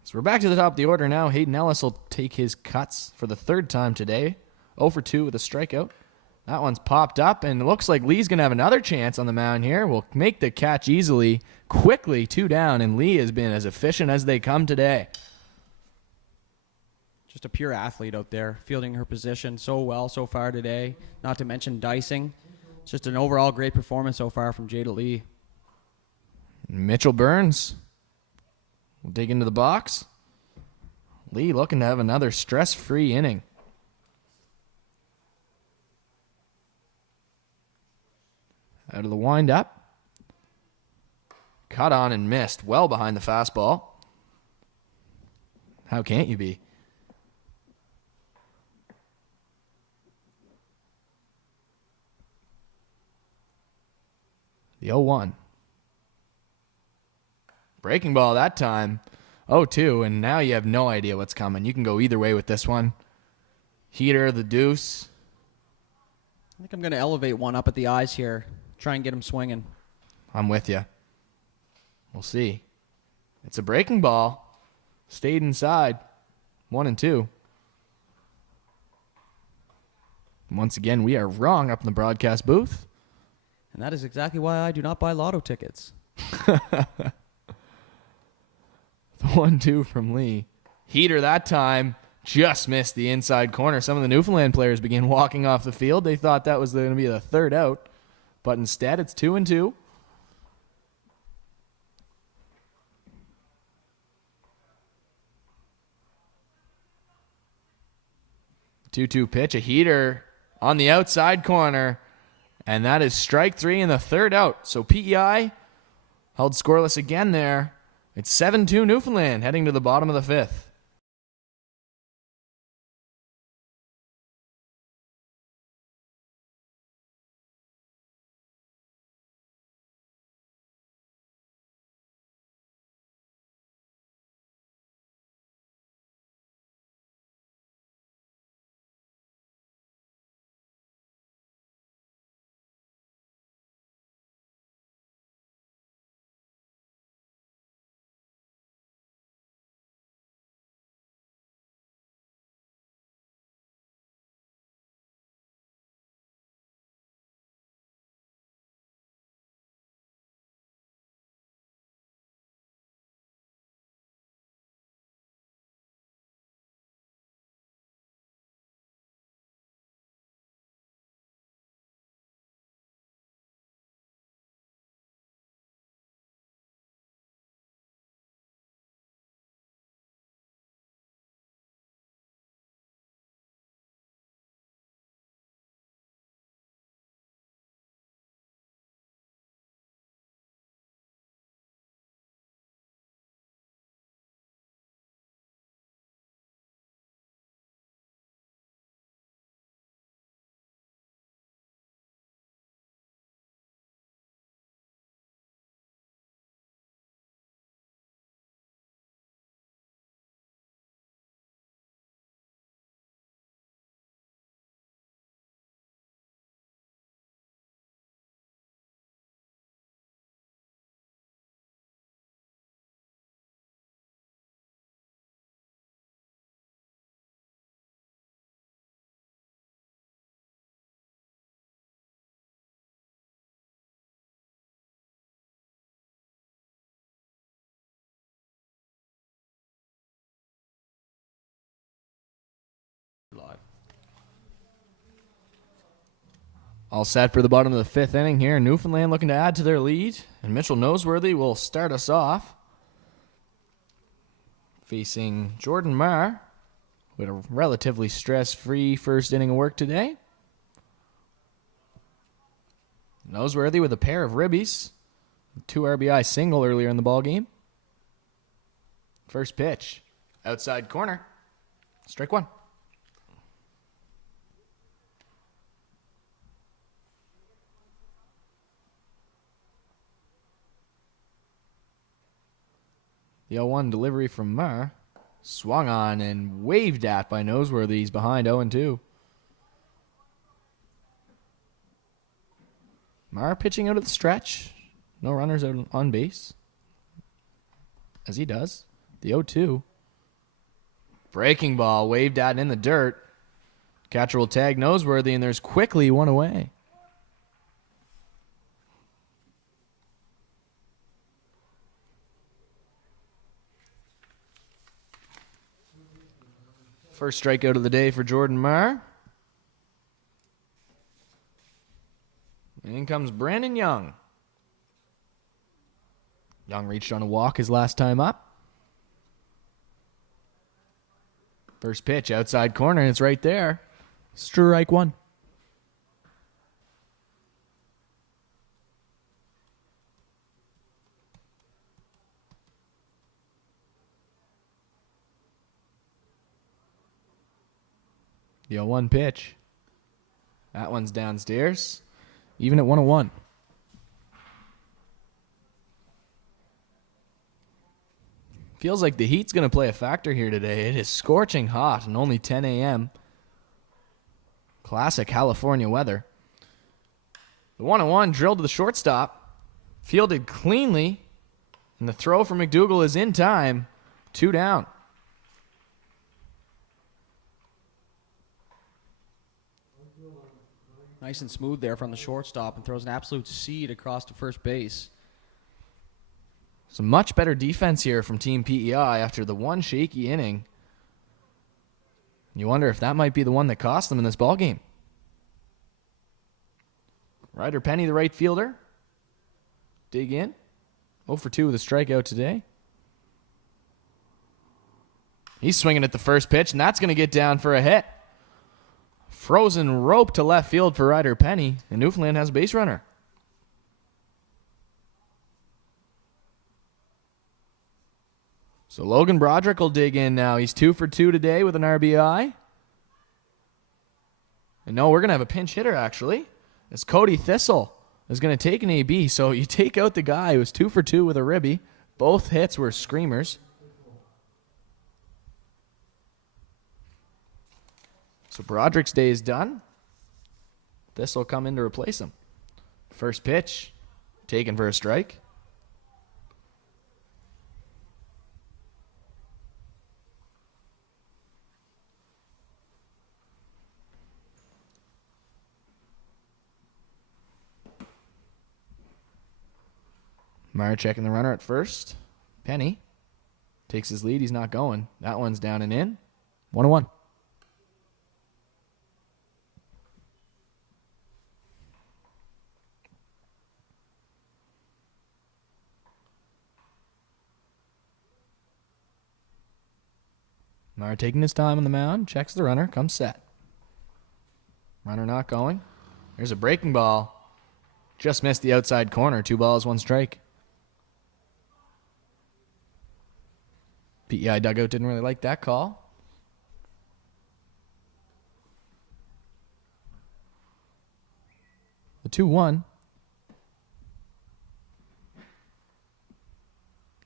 So we're back to the top of the order now. Hayden Ellis will take his cuts for the third time today. 0 for 2 with a strikeout. That one's popped up, and it looks like Lee's going to have another chance on the mound here. Will make the catch easily, quickly, 2 down, and Lee has been as efficient as they come today. Just a pure athlete out there, fielding her position so well so far today, not to mention dicing. It's just an overall great performance so far from Jada Lee. Mitchell Burns will dig into the box. Lee looking to have another stress-free inning. Out of the windup. Cut on and missed. Well behind the fastball. How can't you be? The 0-1. Breaking ball that time. 0-2, and now you have no idea what's coming. You can go either way with this one. Heater, the deuce. I think I'm going to elevate one up at the eyes here. Try and get him swinging. I'm with you. We'll see. It's a breaking ball. Stayed inside. 1 and 2. Once again, we are wrong up in the broadcast booth. And that is exactly why I do not buy lotto tickets. The 1-2 from Lee. Heater that time. Just missed the inside corner. Some of the Newfoundland players began walking off the field. They thought that was going to be the third out. But instead, it's 2 and 2. Two-two pitch, a heater on the outside corner. And that is strike 3 in the third out. So PEI held scoreless again there. It's 7-2 Newfoundland heading to the bottom of the 5th. Live. All set for the bottom of the 5th inning here. Newfoundland looking to add to their lead. And Mitchell Noseworthy will start us off. Facing Jordan Marr with a relatively stress-free first inning of work today. Noseworthy with a pair of ribbies. 2 RBI single earlier in the ballgame. First pitch. Outside corner. Strike 1. The 0-1 delivery from Marr. Swung on and waved at by Noseworthy. He's behind 0-2. Mar pitching out of the stretch. No runners out on base. As he does. The 0-2. Breaking ball waved at in the dirt. Catcher will tag Noseworthy, and there's quickly one away. First strikeout of the day for Jordan Marr. And in comes Brandon Young. Young reached on a walk his last time up. First pitch, outside corner, and it's right there. Strike one. The 0-1 pitch. That one's downstairs. Even at 101. Feels like the heat's going to play a factor here today. It is scorching hot and only 10 a.m. Classic California weather. The 1-1 drilled to the shortstop. Fielded cleanly. And the throw for McDougal is in time. 2 down. Nice and smooth there from the shortstop and throws an absolute seed across to first base. Some much better defense here from Team PEI after the one shaky inning. You wonder if that might be the one that cost them in this ballgame. Ryder Penny, the right fielder. Dig in. 0 for 2 with a strikeout today. He's swinging at the first pitch, and that's going to get down for a hit. Frozen rope to left field for Ryder Penny, and Newfoundland has a base runner. So Logan Broderick will dig in now. He's 2 for 2 today with an RBI. And no, we're going to have a pinch hitter, actually, as Cody Thistle is going to take an AB. So you take out the guy who was 2 for 2 with a ribby. Both hits were screamers. So Broderick's day is done. This will come in to replace him. First pitch, taken for a strike. Meyer checking the runner at first. Penny takes his lead. He's not going. That one's down and in. 1-1. Meyer taking his time on the mound. Checks the runner. Comes set. Runner not going. There's a breaking ball. Just missed the outside corner. 2 balls, 1 strike. PEI dugout didn't really like that call. The 2-1.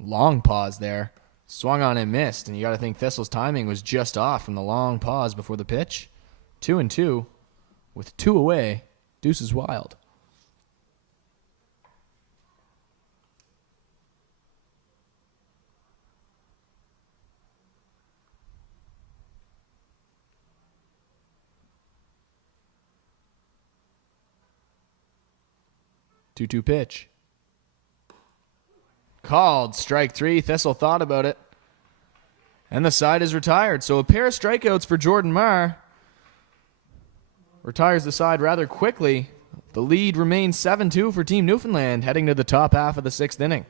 Long pause there. Swung on and missed, and you got to think Thistle's timing was just off from the long pause before the pitch. 2-2 with 2 away. Deuce is wild. Two-two pitch. Called. Strike 3. Thistle thought about it. And the side is retired. So a pair of strikeouts for Jordan Marr. Retires the side rather quickly. The lead remains 7-2 for Team Newfoundland heading to the top half of the 6th inning.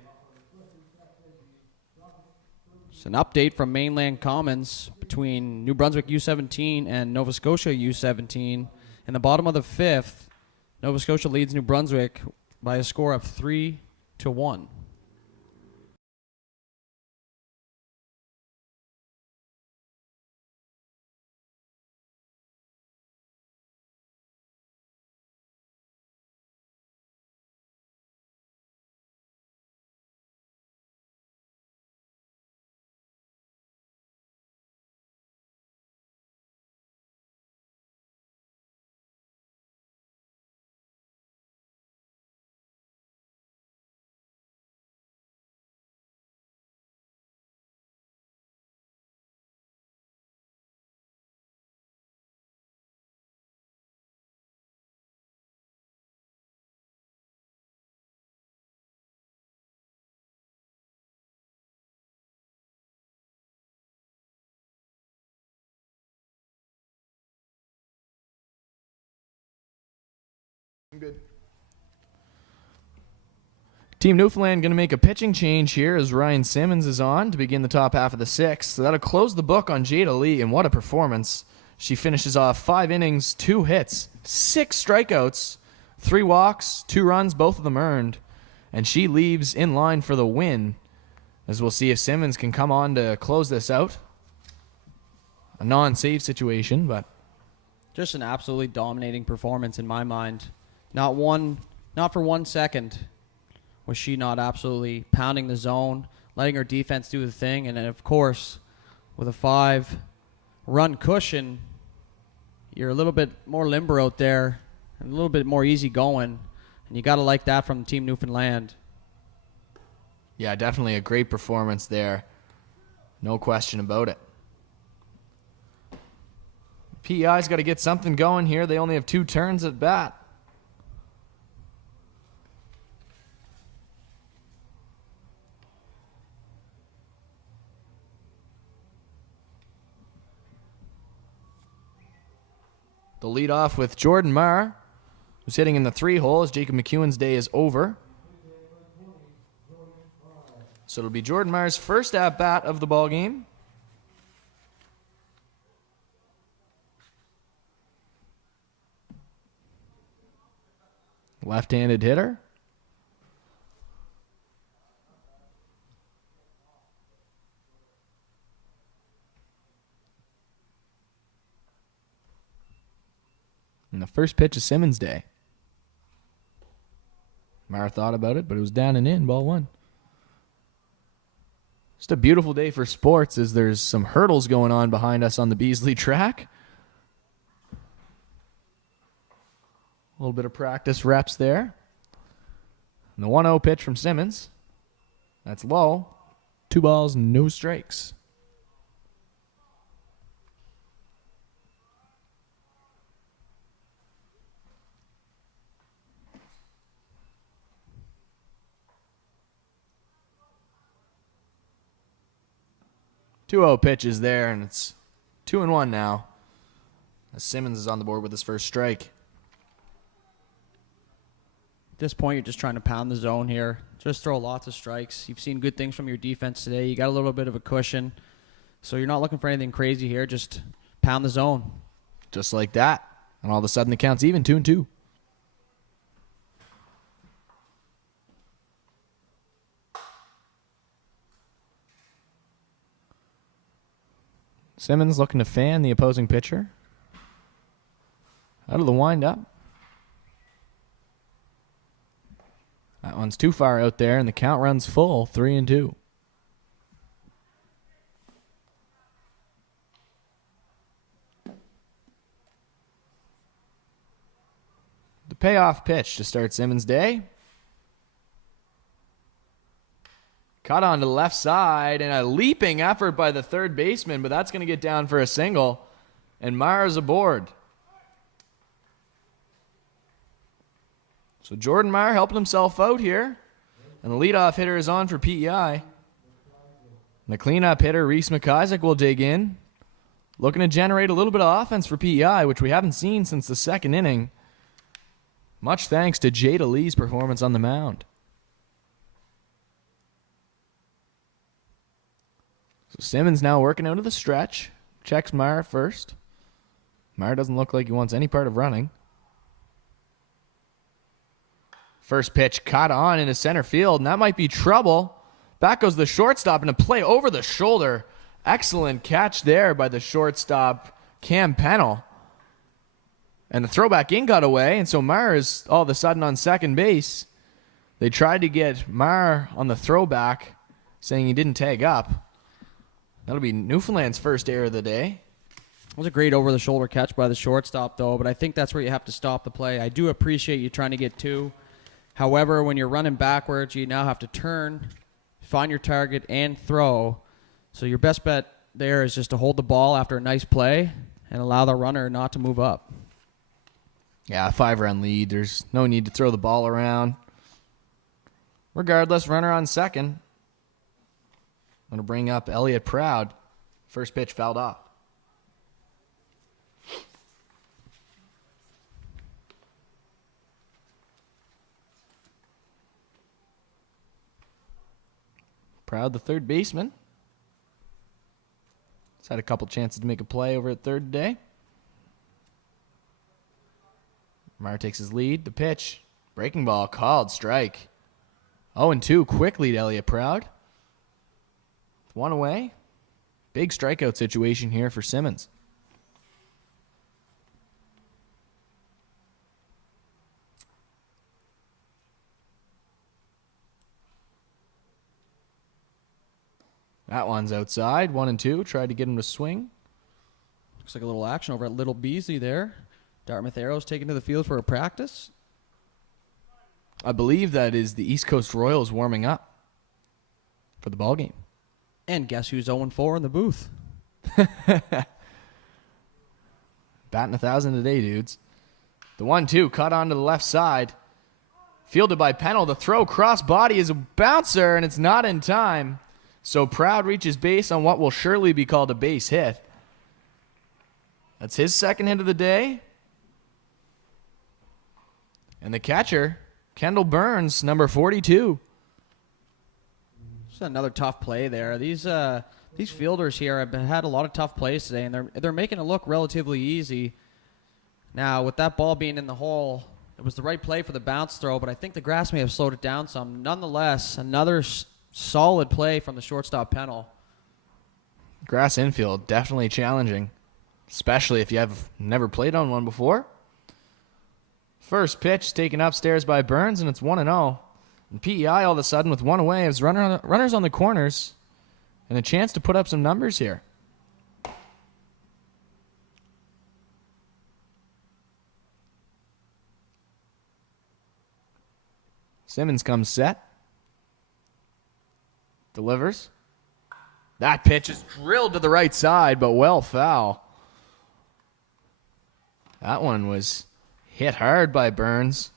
It's an update from Mainland Commons between New Brunswick U17 and Nova Scotia U17. In the bottom of the 5th, Nova Scotia leads New Brunswick by a score of 3-1. I'm good. Team Newfoundland going to make a pitching change here as Ryan Simmons is on to begin the top half of the sixth. So that'll close the book on Jada Lee, and what a performance. She finishes off 5 innings, 2 hits, 6 strikeouts, 3 walks, 2 runs, both of them earned. And she leaves in line for the win, as we'll see if Simmons can come on to close this out. A non-save situation, but Just an absolutely dominating performance in my mind. Not for 1 second was she not absolutely pounding the zone, letting her defense do the thing, and then of course, with a 5-run cushion, you're a little bit more limber out there, and a little bit more easy going, and you got to like that from Team Newfoundland. yeah, definitely a great performance there. No question about it. PEI's got to get something going here. They only have 2 turns at bat. The lead off with Jordan Marr, who's hitting in the 3 hole as Jacob McEwen's day is over. So it'll be Jordan Marr's first at-bat of the ball game. Left-handed hitter. And the first pitch is Simmons' day. Mara thought about it, but it was down and in, ball 1. Just a beautiful day for sports as there's some hurdles going on behind us on the Beasley track. A little bit of practice reps there. And the 1-0 pitch from Simmons. That's low. 2 balls, no strikes. Two-zero pitch is there, and it's 2-1 now. As Simmons is on the board with his first strike. At this point, you're just trying to pound the zone here. Just throw lots of strikes. You've seen good things from your defense today. You got a little bit of a cushion. So you're not looking for anything crazy here. Just pound the zone. Just like that. And all of a sudden, the count's even 2-2. Simmons looking to fan the opposing pitcher. Out of the windup. That one's too far out there, and the count runs full, 3-2. The payoff pitch to start Simmons' day. Caught on to the left side, and a leaping effort by the third baseman, but that's going to get down for a single, and Mara's aboard. So Jordan Marr helping himself out here, and the leadoff hitter is on for PEI. And the cleanup hitter, Reese McIsaac, will dig in, looking to generate a little bit of offense for PEI, which we haven't seen since the second inning. Much thanks to Jada Lee's performance on the mound. So Simmons now working out of the stretch. Checks Marr first. Marr doesn't look like he wants any part of running. First pitch caught on into center field, and that might be trouble. Back goes the shortstop, and a play over the shoulder. Excellent catch there by the shortstop, Cam Pennell. And the throwback in got away, and so Marr is all of a sudden on second base. They tried to get Marr on the throwback, saying he didn't tag up. That'll be Newfoundland's first error of the day. It was a great over-the-shoulder catch by the shortstop, though, but I think that's where you have to stop the play. I do appreciate you trying to get 2. However, when you're running backwards, you now have to turn, find your target, and throw. So your best bet there is just to hold the ball after a nice play and allow the runner not to move up. Yeah, a 5-run lead. There's no need to throw the ball around. Regardless, runner on second. I'm going to bring up Elliott Proud. First pitch fouled off. Proud, the third baseman. He's had a couple chances to make a play over at third today. Meyer takes his lead. The pitch. Breaking ball. Called. Strike. 0-2. Quick lead, Elliott Proud. One away. Big strikeout situation here for Simmons. That one's outside. 1-2. Tried to get him to swing. Looks like a little action over at Little Beasley there. Dartmouth Arrows taken to the field for a practice. I believe that is the East Coast Royals warming up for the ball game. And guess who's 0-4 in the booth? Batting 1,000 today, dudes. The 1-2 cut onto the left side. Fielded by Pennell. The throw cross body is a bouncer, and it's not in time. So Proud reaches base on what will surely be called a base hit. That's his second hit of the day. And the catcher, Kendall Burns, number 42. Just another tough play there. These fielders here have had a lot of tough plays today, and they're making it look relatively easy. Now, with that ball being in the hole, it was the right play for the bounce throw, but I think the grass may have slowed it down some. Nonetheless, another solid play from the shortstop Pennell. Grass infield, definitely challenging, especially if you have never played on one before. First pitch taken upstairs by Burns, and it's 1-0. And PEI all of a sudden with one away has runners on the corners and a chance to put up some numbers here. Simmons comes set. Delivers. That pitch is drilled to the right side, but well foul. That one was hit hard by Burns.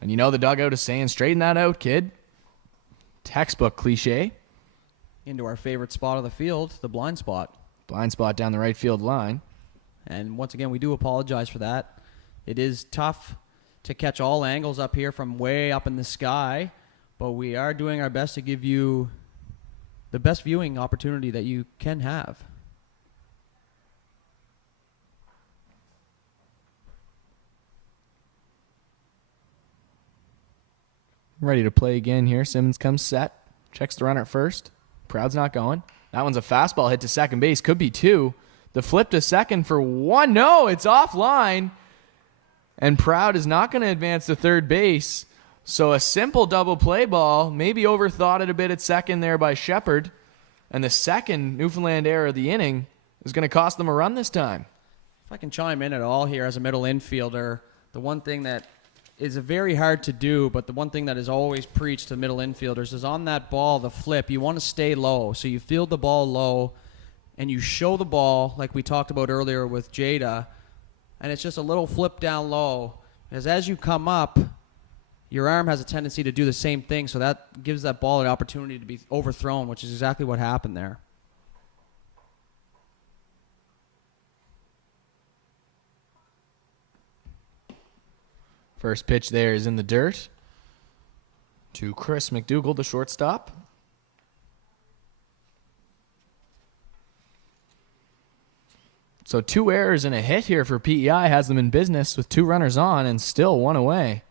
And you know the dugout is saying, straighten that out, kid. Textbook cliche. Into our favorite spot of the field, the blind spot. Blind spot down the right field line. And once again, we do apologize for that. It is tough to catch all angles up here from way up in the sky, but we are doing our best to give you the best viewing opportunity that you can have. Ready to play again here. Simmons comes set. Checks the runner at first. Proud's not going. That one's a fastball hit to second base. Could be two. The flip to second for one. No, it's offline. And Proud is not going to advance to third base. So a simple double play ball. Maybe overthought it a bit at second there by Shepherd. And the second Newfoundland error of the inning is going to cost them a run this time. If I can chime in at all here as a middle infielder, the one thing that is very hard to do, but the one thing that is always preached to middle infielders is on that ball, the flip, you want to stay low. So you field the ball low, and you show the ball, like we talked about earlier with Jada, and it's just a little flip down low. Because as you come up, your arm has a tendency to do the same thing, so that gives that ball an opportunity to be overthrown, which is exactly what happened there. First pitch there is in the dirt to Chris McDougall, the shortstop. So 2 errors and a hit here for PEI has them in business with 2 runners on and still 1 away.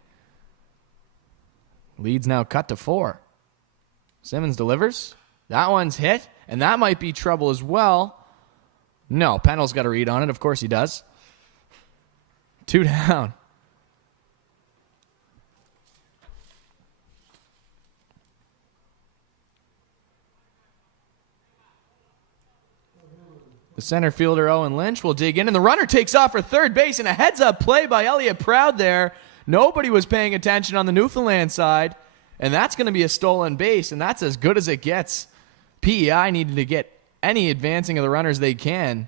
Lead's now cut to 4. Simmons delivers. That one's hit, and that might be trouble as well. No, Pennell's got a read on it. Of course he does. 2 down. The center fielder, Owen Lynch, will dig in, and the runner takes off for third base, and a heads-up play by Elliott Proud there. Nobody was paying attention on the Newfoundland side, and that's going to be a stolen base, and that's as good as it gets. PEI needed to get any advancing of the runners they can,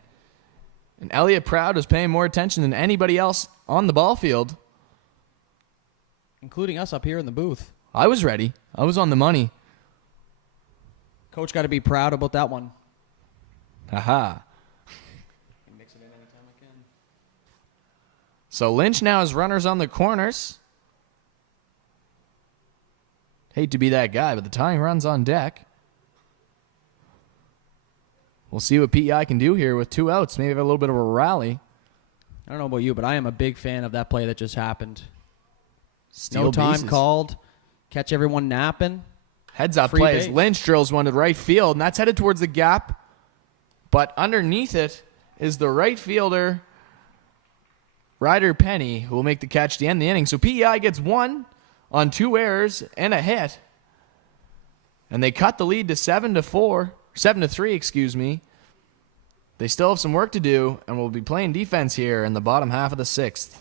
and Elliott Proud was paying more attention than anybody else on the ball field. Including us up here in the booth. I was ready. I was on the money. Coach got to be proud about that one. Haha. So Lynch now has runners on the corners. Hate to be that guy, but the tying run's on deck. we'll see what PEI can do here with 2 outs. Maybe have a little bit of a rally. I don't know about you, but I am a big fan of that play that just happened. Steal No time bases. called. Catch everyone napping. Heads up Free play base. as Lynch drills one to right field, and that's headed towards the gap. But underneath it is the right fielder, Ryder Penny, who will make the catch to end the inning. So PEI gets 1 on 2 errors and a hit. And they cut the lead to 7-3, excuse me. They still have some work to do, and will be playing defense here in the bottom half of the 6th.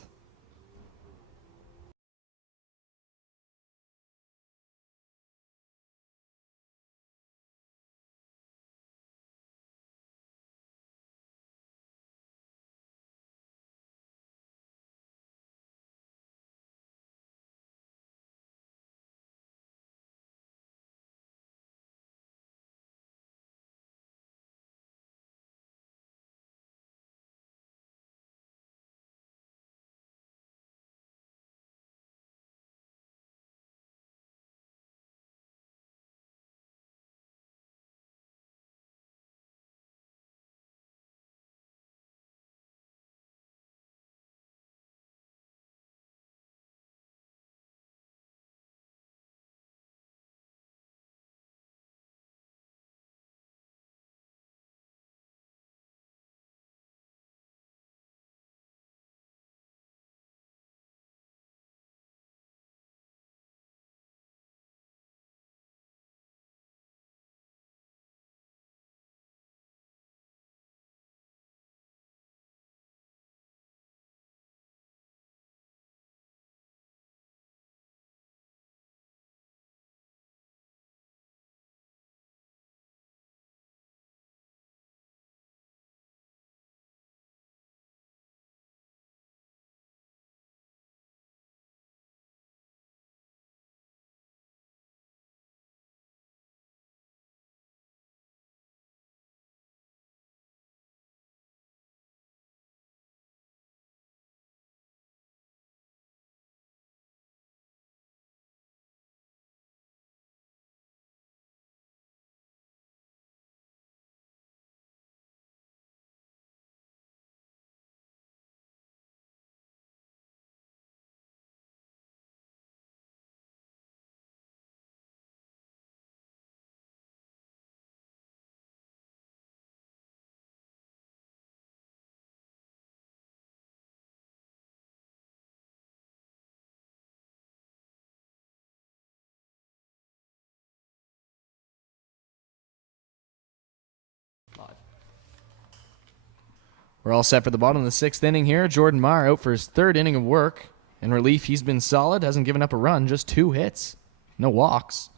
We're all set for the bottom of the 6th inning here. Jordan Marr out for his 3rd inning of work. In relief, he's been solid, hasn't given up a run, just 2 hits. No walks.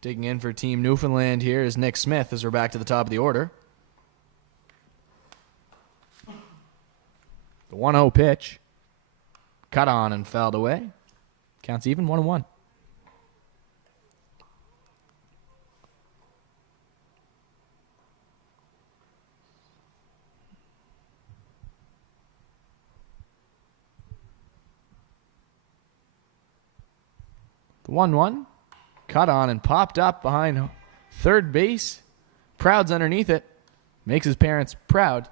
Digging in for Team Newfoundland here is Nick Smith as we're back to the top of the order. The 1-0 pitch. Cut on and fouled away. Counts even, 1-1. The 1-1. Cut on and popped up behind third base. Proud's underneath it. Makes his parents proud.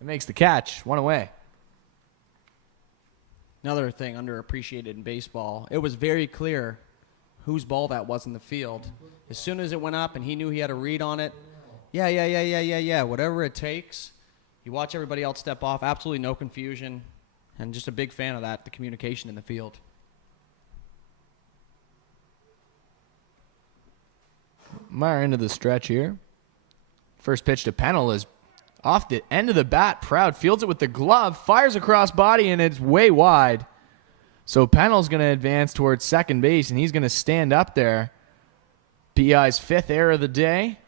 And makes the catch. 1 away. Another thing underappreciated in baseball, it was very clear whose ball that was in the field. As soon as it went up and he knew he had a read on it, yeah, whatever it takes. You watch everybody else step off, absolutely no confusion, and just a big fan of that, the communication in the field. Meyer into the stretch here. First pitch to Pennell is off the end of the bat. Proud fields it with the glove, fires across body, and it's way wide. So Pennell's going to advance towards second base, and he's going to stand up there. PEI's 5th error of the day.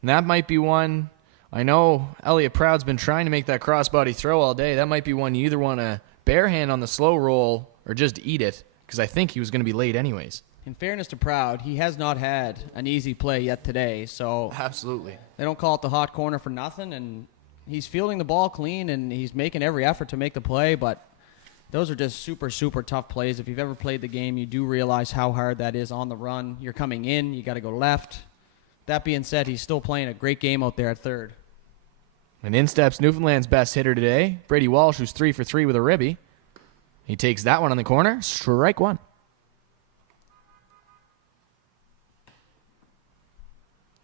And that might be one. I know Elliot Proud's been trying to make that crossbody throw all day. That might be one you either want to barehand on the slow roll or just eat it, because I think he was going to be late anyways. In fairness to Proud, he has not had an easy play yet today, so Absolutely. they don't call it the hot corner for nothing, and he's fielding the ball clean, and he's making every effort to make the play, but Those are just super, super tough plays. If you've ever played the game, you do realize how hard that is on the run. You're coming in, you got to go left. That being said, he's still playing a great game out there at third. And in steps Newfoundland's best hitter today, Brady Walsh, who's 3 for 3 with a ribby. He takes that one on the corner. Strike one.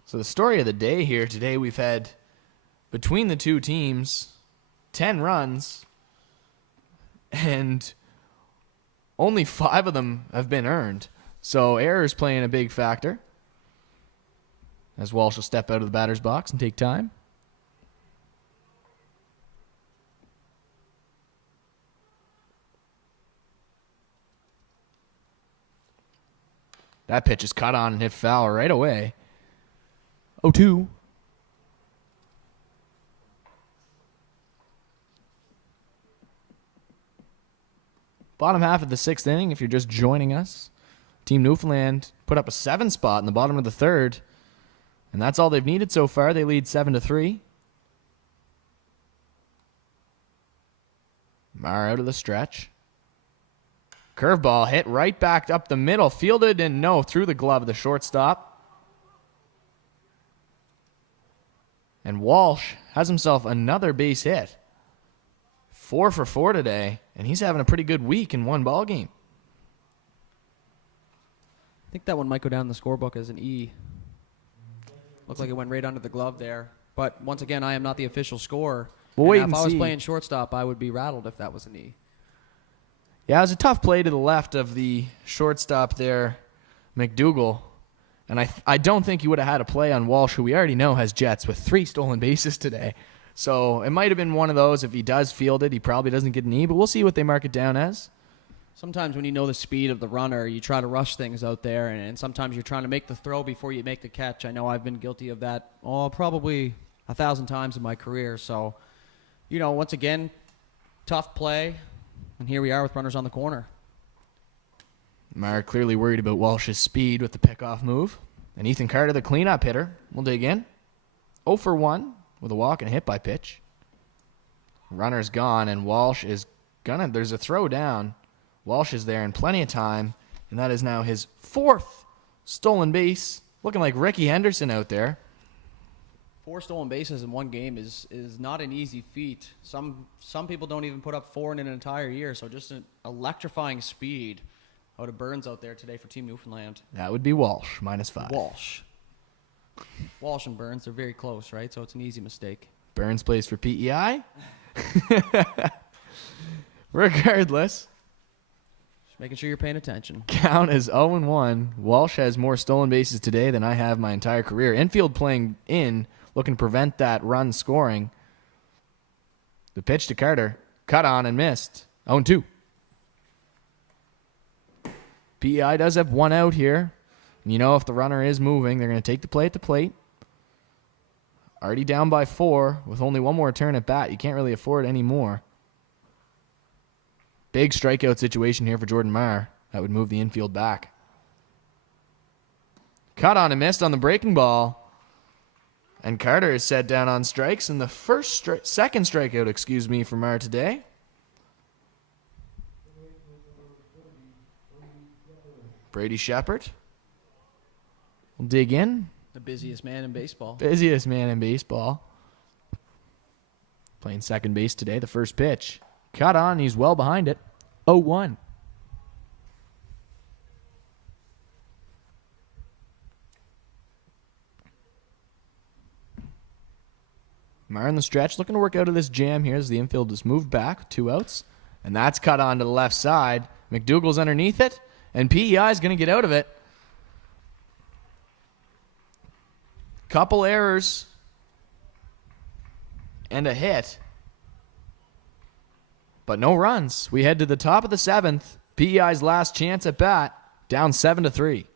So the story of the day here today, we've had, between the two teams, 10 runs, and only 5 of them have been earned. So errors playing a big factor, as Walsh will step out of the batter's box and take time. That pitch is cut on and hit foul right away. 0-2. Bottom half of the 6th inning, if you're just joining us. Team Newfoundland put up a 7 spot in the bottom of the 3rd. And that's all they've needed so far. They lead 7-3. Mar out of the stretch. Curveball hit right back up the middle. Fielded and no, through the glove of the shortstop. And Walsh has himself another base hit. 4 for 4 today, and he's having a pretty good week in one ball game. I think that one might go down the scorebook as an E. Looked like it went right under the glove there. But once again, I am not the official scorer. We'll wait and if I was see. playing shortstop, I would be rattled if that was an E. Yeah, it was a tough play to the left of the shortstop there, McDougal. And I don't think he would have had a play on Walsh, who we already know has Jets with 3 stolen bases today. So it might have been one of those. If he does field it, he probably doesn't get an E, but we'll see what they mark it down as. Sometimes when you know the speed of the runner, you try to rush things out there, and sometimes you're trying to make the throw before you make the catch. I know I've been guilty of that probably 1,000 times in my career. So, once again, tough play, and here we are with runners on the corner. Mar clearly worried about Walsh's speed with the pickoff move. And Ethan Carter, the cleanup hitter, will dig in. 0 for 1 with a walk and a hit by pitch. Runner's gone, and Walsh is there's a throw down. Walsh is there in plenty of time, and that is now his 4th stolen base. Looking like Ricky Henderson out there. 4 stolen bases in one game is not an easy feat. Some people don't even put up 4 in an entire year, so just an electrifying speed out of Burns out there today for Team Newfoundland. That would be Walsh, -5. Walsh and Burns are very close, right? So it's an easy mistake. Burns plays for PEI. Regardless, Just making sure you're paying attention. count is 0-1. Walsh has more stolen bases today than I have my entire career. Infield playing in, looking to prevent that run scoring. The pitch to Carter, cut on and missed. 0-2. PEI does have 1 out here. And if the runner is moving, they're going to take the play at the plate. Already down by 4 with only 1 more turn at bat. You can't really afford any more. Big strikeout situation here for Jordan Marr. That would move the infield back. Cut on and missed on the breaking ball. And Carter is set down on strikes in the second strikeout, for Marr today. Brady Shepherd will dig in. The busiest man in baseball. Busiest man in baseball. Playing second base today, the first pitch. Cut on, he's well behind it. 0-1. Mar in the stretch, looking to work out of this jam here as the infield is moved back, 2 outs. And that's cut on to the left side. McDougal's underneath it, and PEI is going to get out of it. Couple errors and a hit, but no runs. We head to the top of the 7th. PEI's last chance at bat, down 7-3.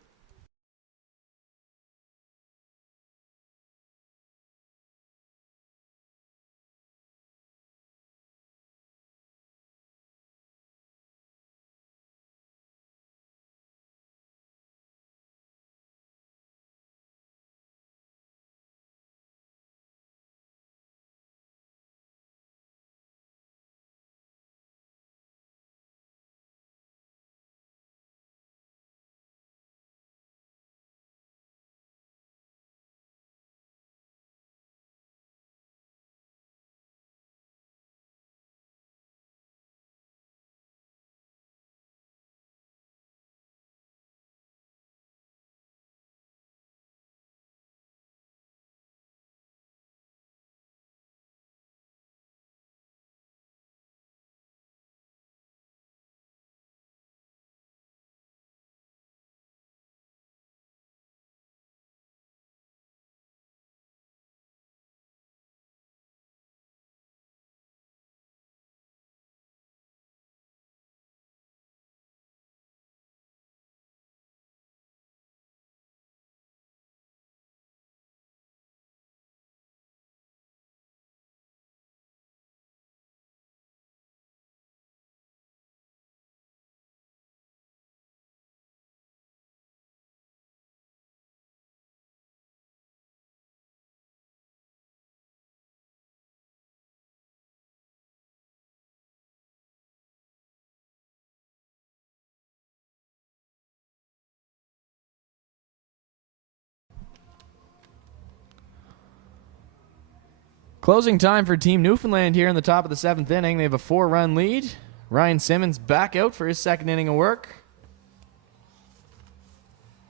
Closing time for Team Newfoundland here in the top of the 7th inning. They have a 4-run lead. Ryan Simmons back out for his 2nd inning of work.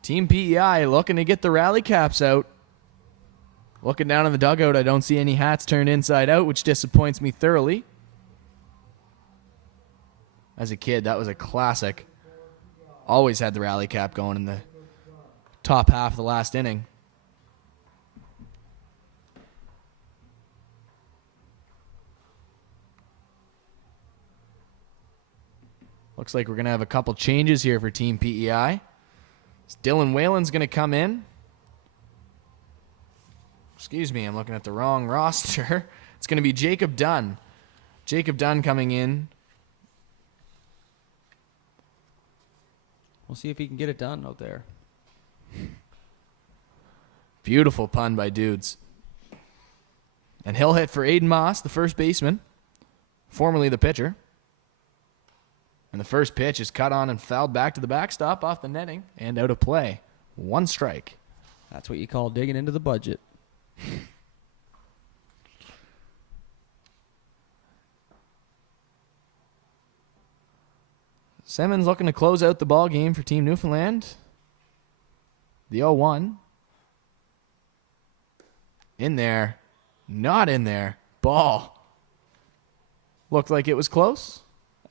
Team PEI looking to get the rally caps out. Looking down in the dugout, I don't see any hats turned inside out, which disappoints me thoroughly. As a kid, that was a classic. Always had the rally cap going in the top half of the last inning. Looks like we're going to have a couple changes here for Team PEI. Dylan Whalen's going to come in. Excuse me, I'm looking at the wrong roster. It's going to be Jacob Dunn. Jacob Dunn coming in. We'll see if he can get it done out there. Beautiful pun by Dudes. And he'll hit for Aidan Moss, the first baseman, formerly the pitcher. And the first pitch is cut on and fouled back to the backstop off the netting and out of play. 1 strike. That's what you call digging into the budget. Simmons looking to close out the ball game for Team Newfoundland. The 0-1. In there. Not in there. Ball. Looked like it was close.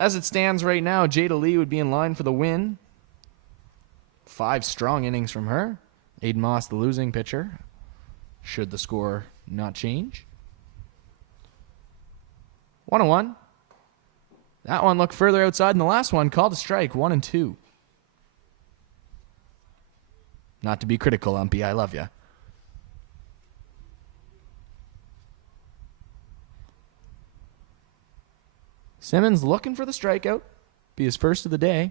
As it stands right now, Jada Lee would be in line for the win. 5 strong innings from her. Aidan Moss, the losing pitcher, should the score not change. 1-1. That one looked further outside than the last one. Called a strike, 1-2. Not to be critical, Umpy, I love ya. Simmons looking for the strikeout. Be his first of the day.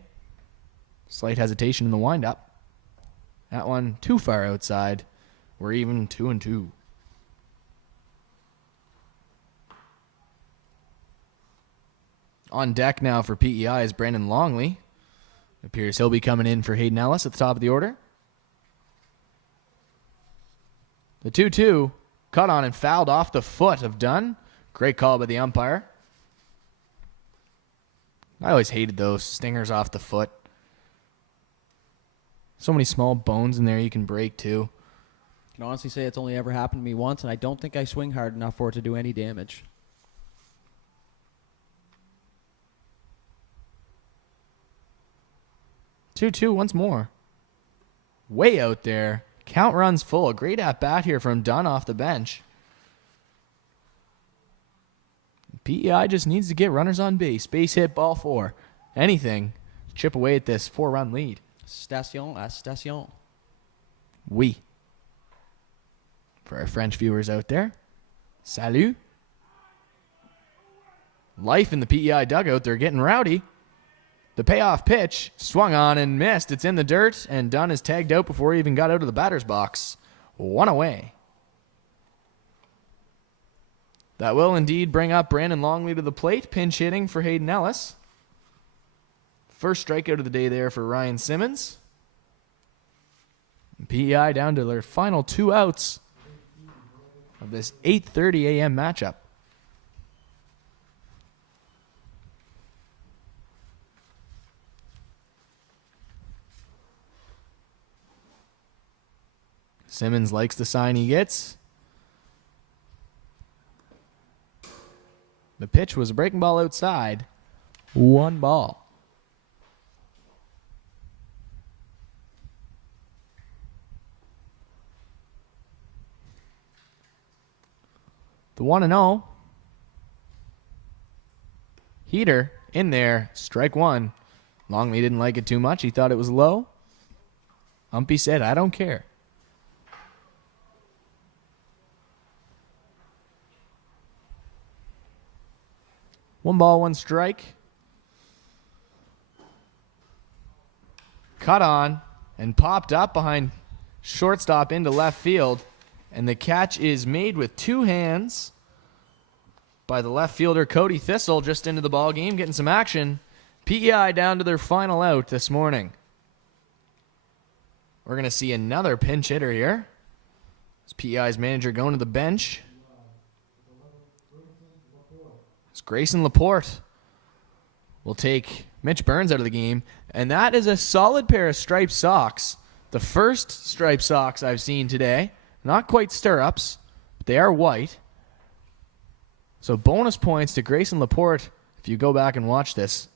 Slight hesitation in the windup. That one too far outside. We're even 2-2. On deck now for PEI is Brandon Longley. It appears he'll be coming in for Hayden Ellis at the top of the order. The 2-2 cut on and fouled off the foot of Dunn. Great call by the umpire. I always hated those stingers off the foot. So many small bones in there you can break too. I can honestly say it's only ever happened to me once, and I don't think I swing hard enough for it to do any damage. Two once more. Way out there. Count runs full. Great at bat here from Dunn off the bench. PEI just needs to get runners on base. Base hit, ball 4. Anything. Chip away at this 4-run lead. Station à station. Oui. For our French viewers out there. Salut. Life in the PEI dugout. They're getting rowdy. The payoff pitch swung on and missed. It's in the dirt, and Dunn is tagged out before he even got out of the batter's box. 1 away. That will indeed bring up Brandon Longley to the plate. Pinch hitting for Hayden Ellis. First strikeout of the day there for Ryan Simmons. PEI down to their final 2 outs of this 8:30 a.m. matchup. Simmons likes the sign he gets. The pitch was a breaking ball outside. 1 ball. The 1-0. Heater in there. Strike 1. Longley didn't like it too much. He thought it was low. Umpy said, I don't care. One ball, 1 strike. Cut on and popped up behind shortstop into left field. And the catch is made with 2 hands by the left fielder Cody Thistle, just into the ball game, getting some action. PEI down to their final out this morning. We're going to see another pinch hitter here. It's PEI's manager going to the bench. Grayson Laporte will take Mitch Burns out of the game. And that is a solid pair of striped socks. The first striped socks I've seen today. Not quite stirrups, but they are white. So bonus points to Grayson Laporte if you go back and watch this.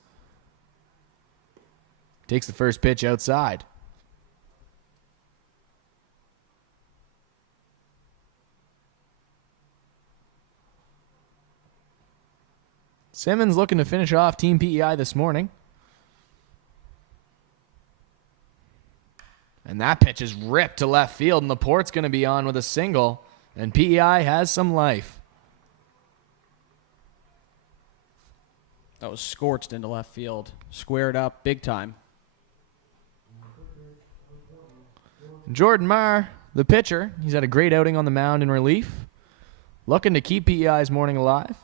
Takes the first pitch outside. Simmons looking to finish off Team PEI this morning. And that pitch is ripped to left field, and Laporte's going to be on with a single, and PEI has some life. That was scorched into left field. Squared up big time. Jordan Marr, the pitcher, he's had a great outing on the mound in relief. Looking to keep PEI's morning alive.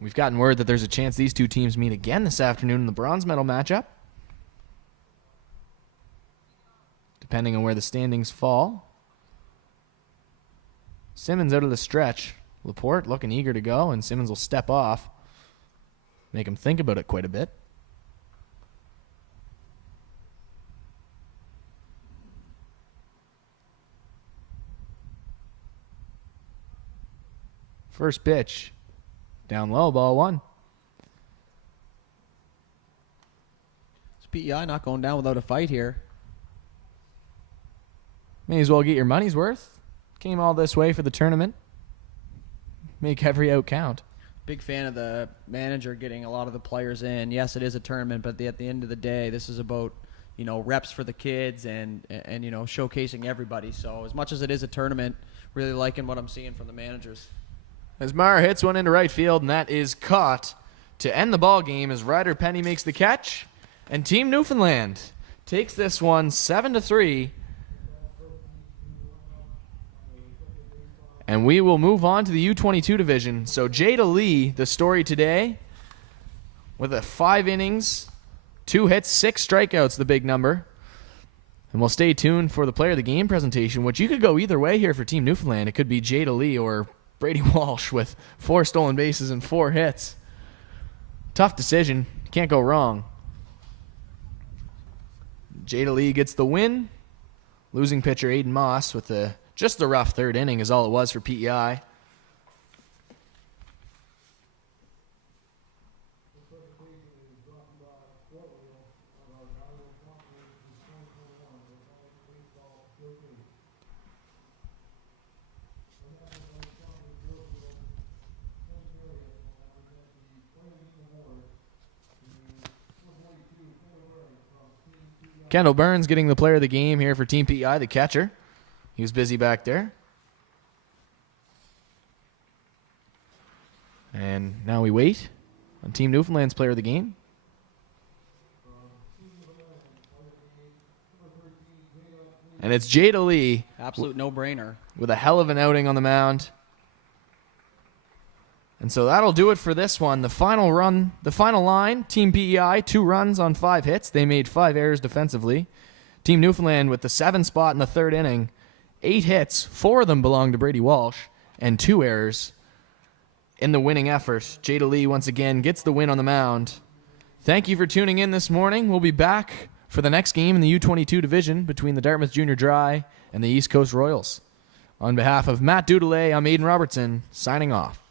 We've gotten word that there's a chance these two teams meet again this afternoon in the bronze medal matchup, depending on where the standings fall. Simmons out of the stretch. Laporte looking eager to go, and Simmons will step off. Make him think about it quite a bit. First pitch. Down low, ball one. It's PEI not going down without a fight here. May as well get your money's worth. Came all this way for the tournament. Make every out count. Big fan of the manager getting a lot of the players in. Yes, it is a tournament, but at the end of the day, this is about, reps for the kids and showcasing everybody. So as much as it is a tournament, really liking what I'm seeing from the managers. As Marr hits one into right field, and that is caught to end the ball game as Ryder Penny makes the catch, and Team Newfoundland takes this one 7-3. And we will move on to the U22 division. So Jada Lee, the story today, with a 5 innings, 2 hits, 6 strikeouts, the big number. And we'll stay tuned for the player of the game presentation, which you could go either way here for Team Newfoundland. It could be Jada Lee or Brady Walsh with 4 stolen bases and 4 hits. Tough decision. Can't go wrong. Jada Lee gets the win. Losing pitcher Aidan Moss with just the rough 3rd inning is all it was for PEI. Kendall Burns getting the player of the game here for Team PEI, the catcher. He was busy back there. And now we wait on Team Newfoundland's player of the game. And it's Jada Lee. Absolute no-brainer. With a hell of an outing on the mound. And so that'll do it for this one. The final line, Team PEI, 2 runs on 5 hits. They made 5 errors defensively. Team Newfoundland with the 7th spot in the 3rd inning. 8 hits, 4 of them belong to Brady Walsh, and 2 errors in the winning effort. Jada Lee once again gets the win on the mound. Thank you for tuning in this morning. We'll be back for the next game in the U22 division between the Dartmouth Junior Dry and the East Coast Royals. On behalf of Matt Dudelet, I'm Aidan Robertson, signing off.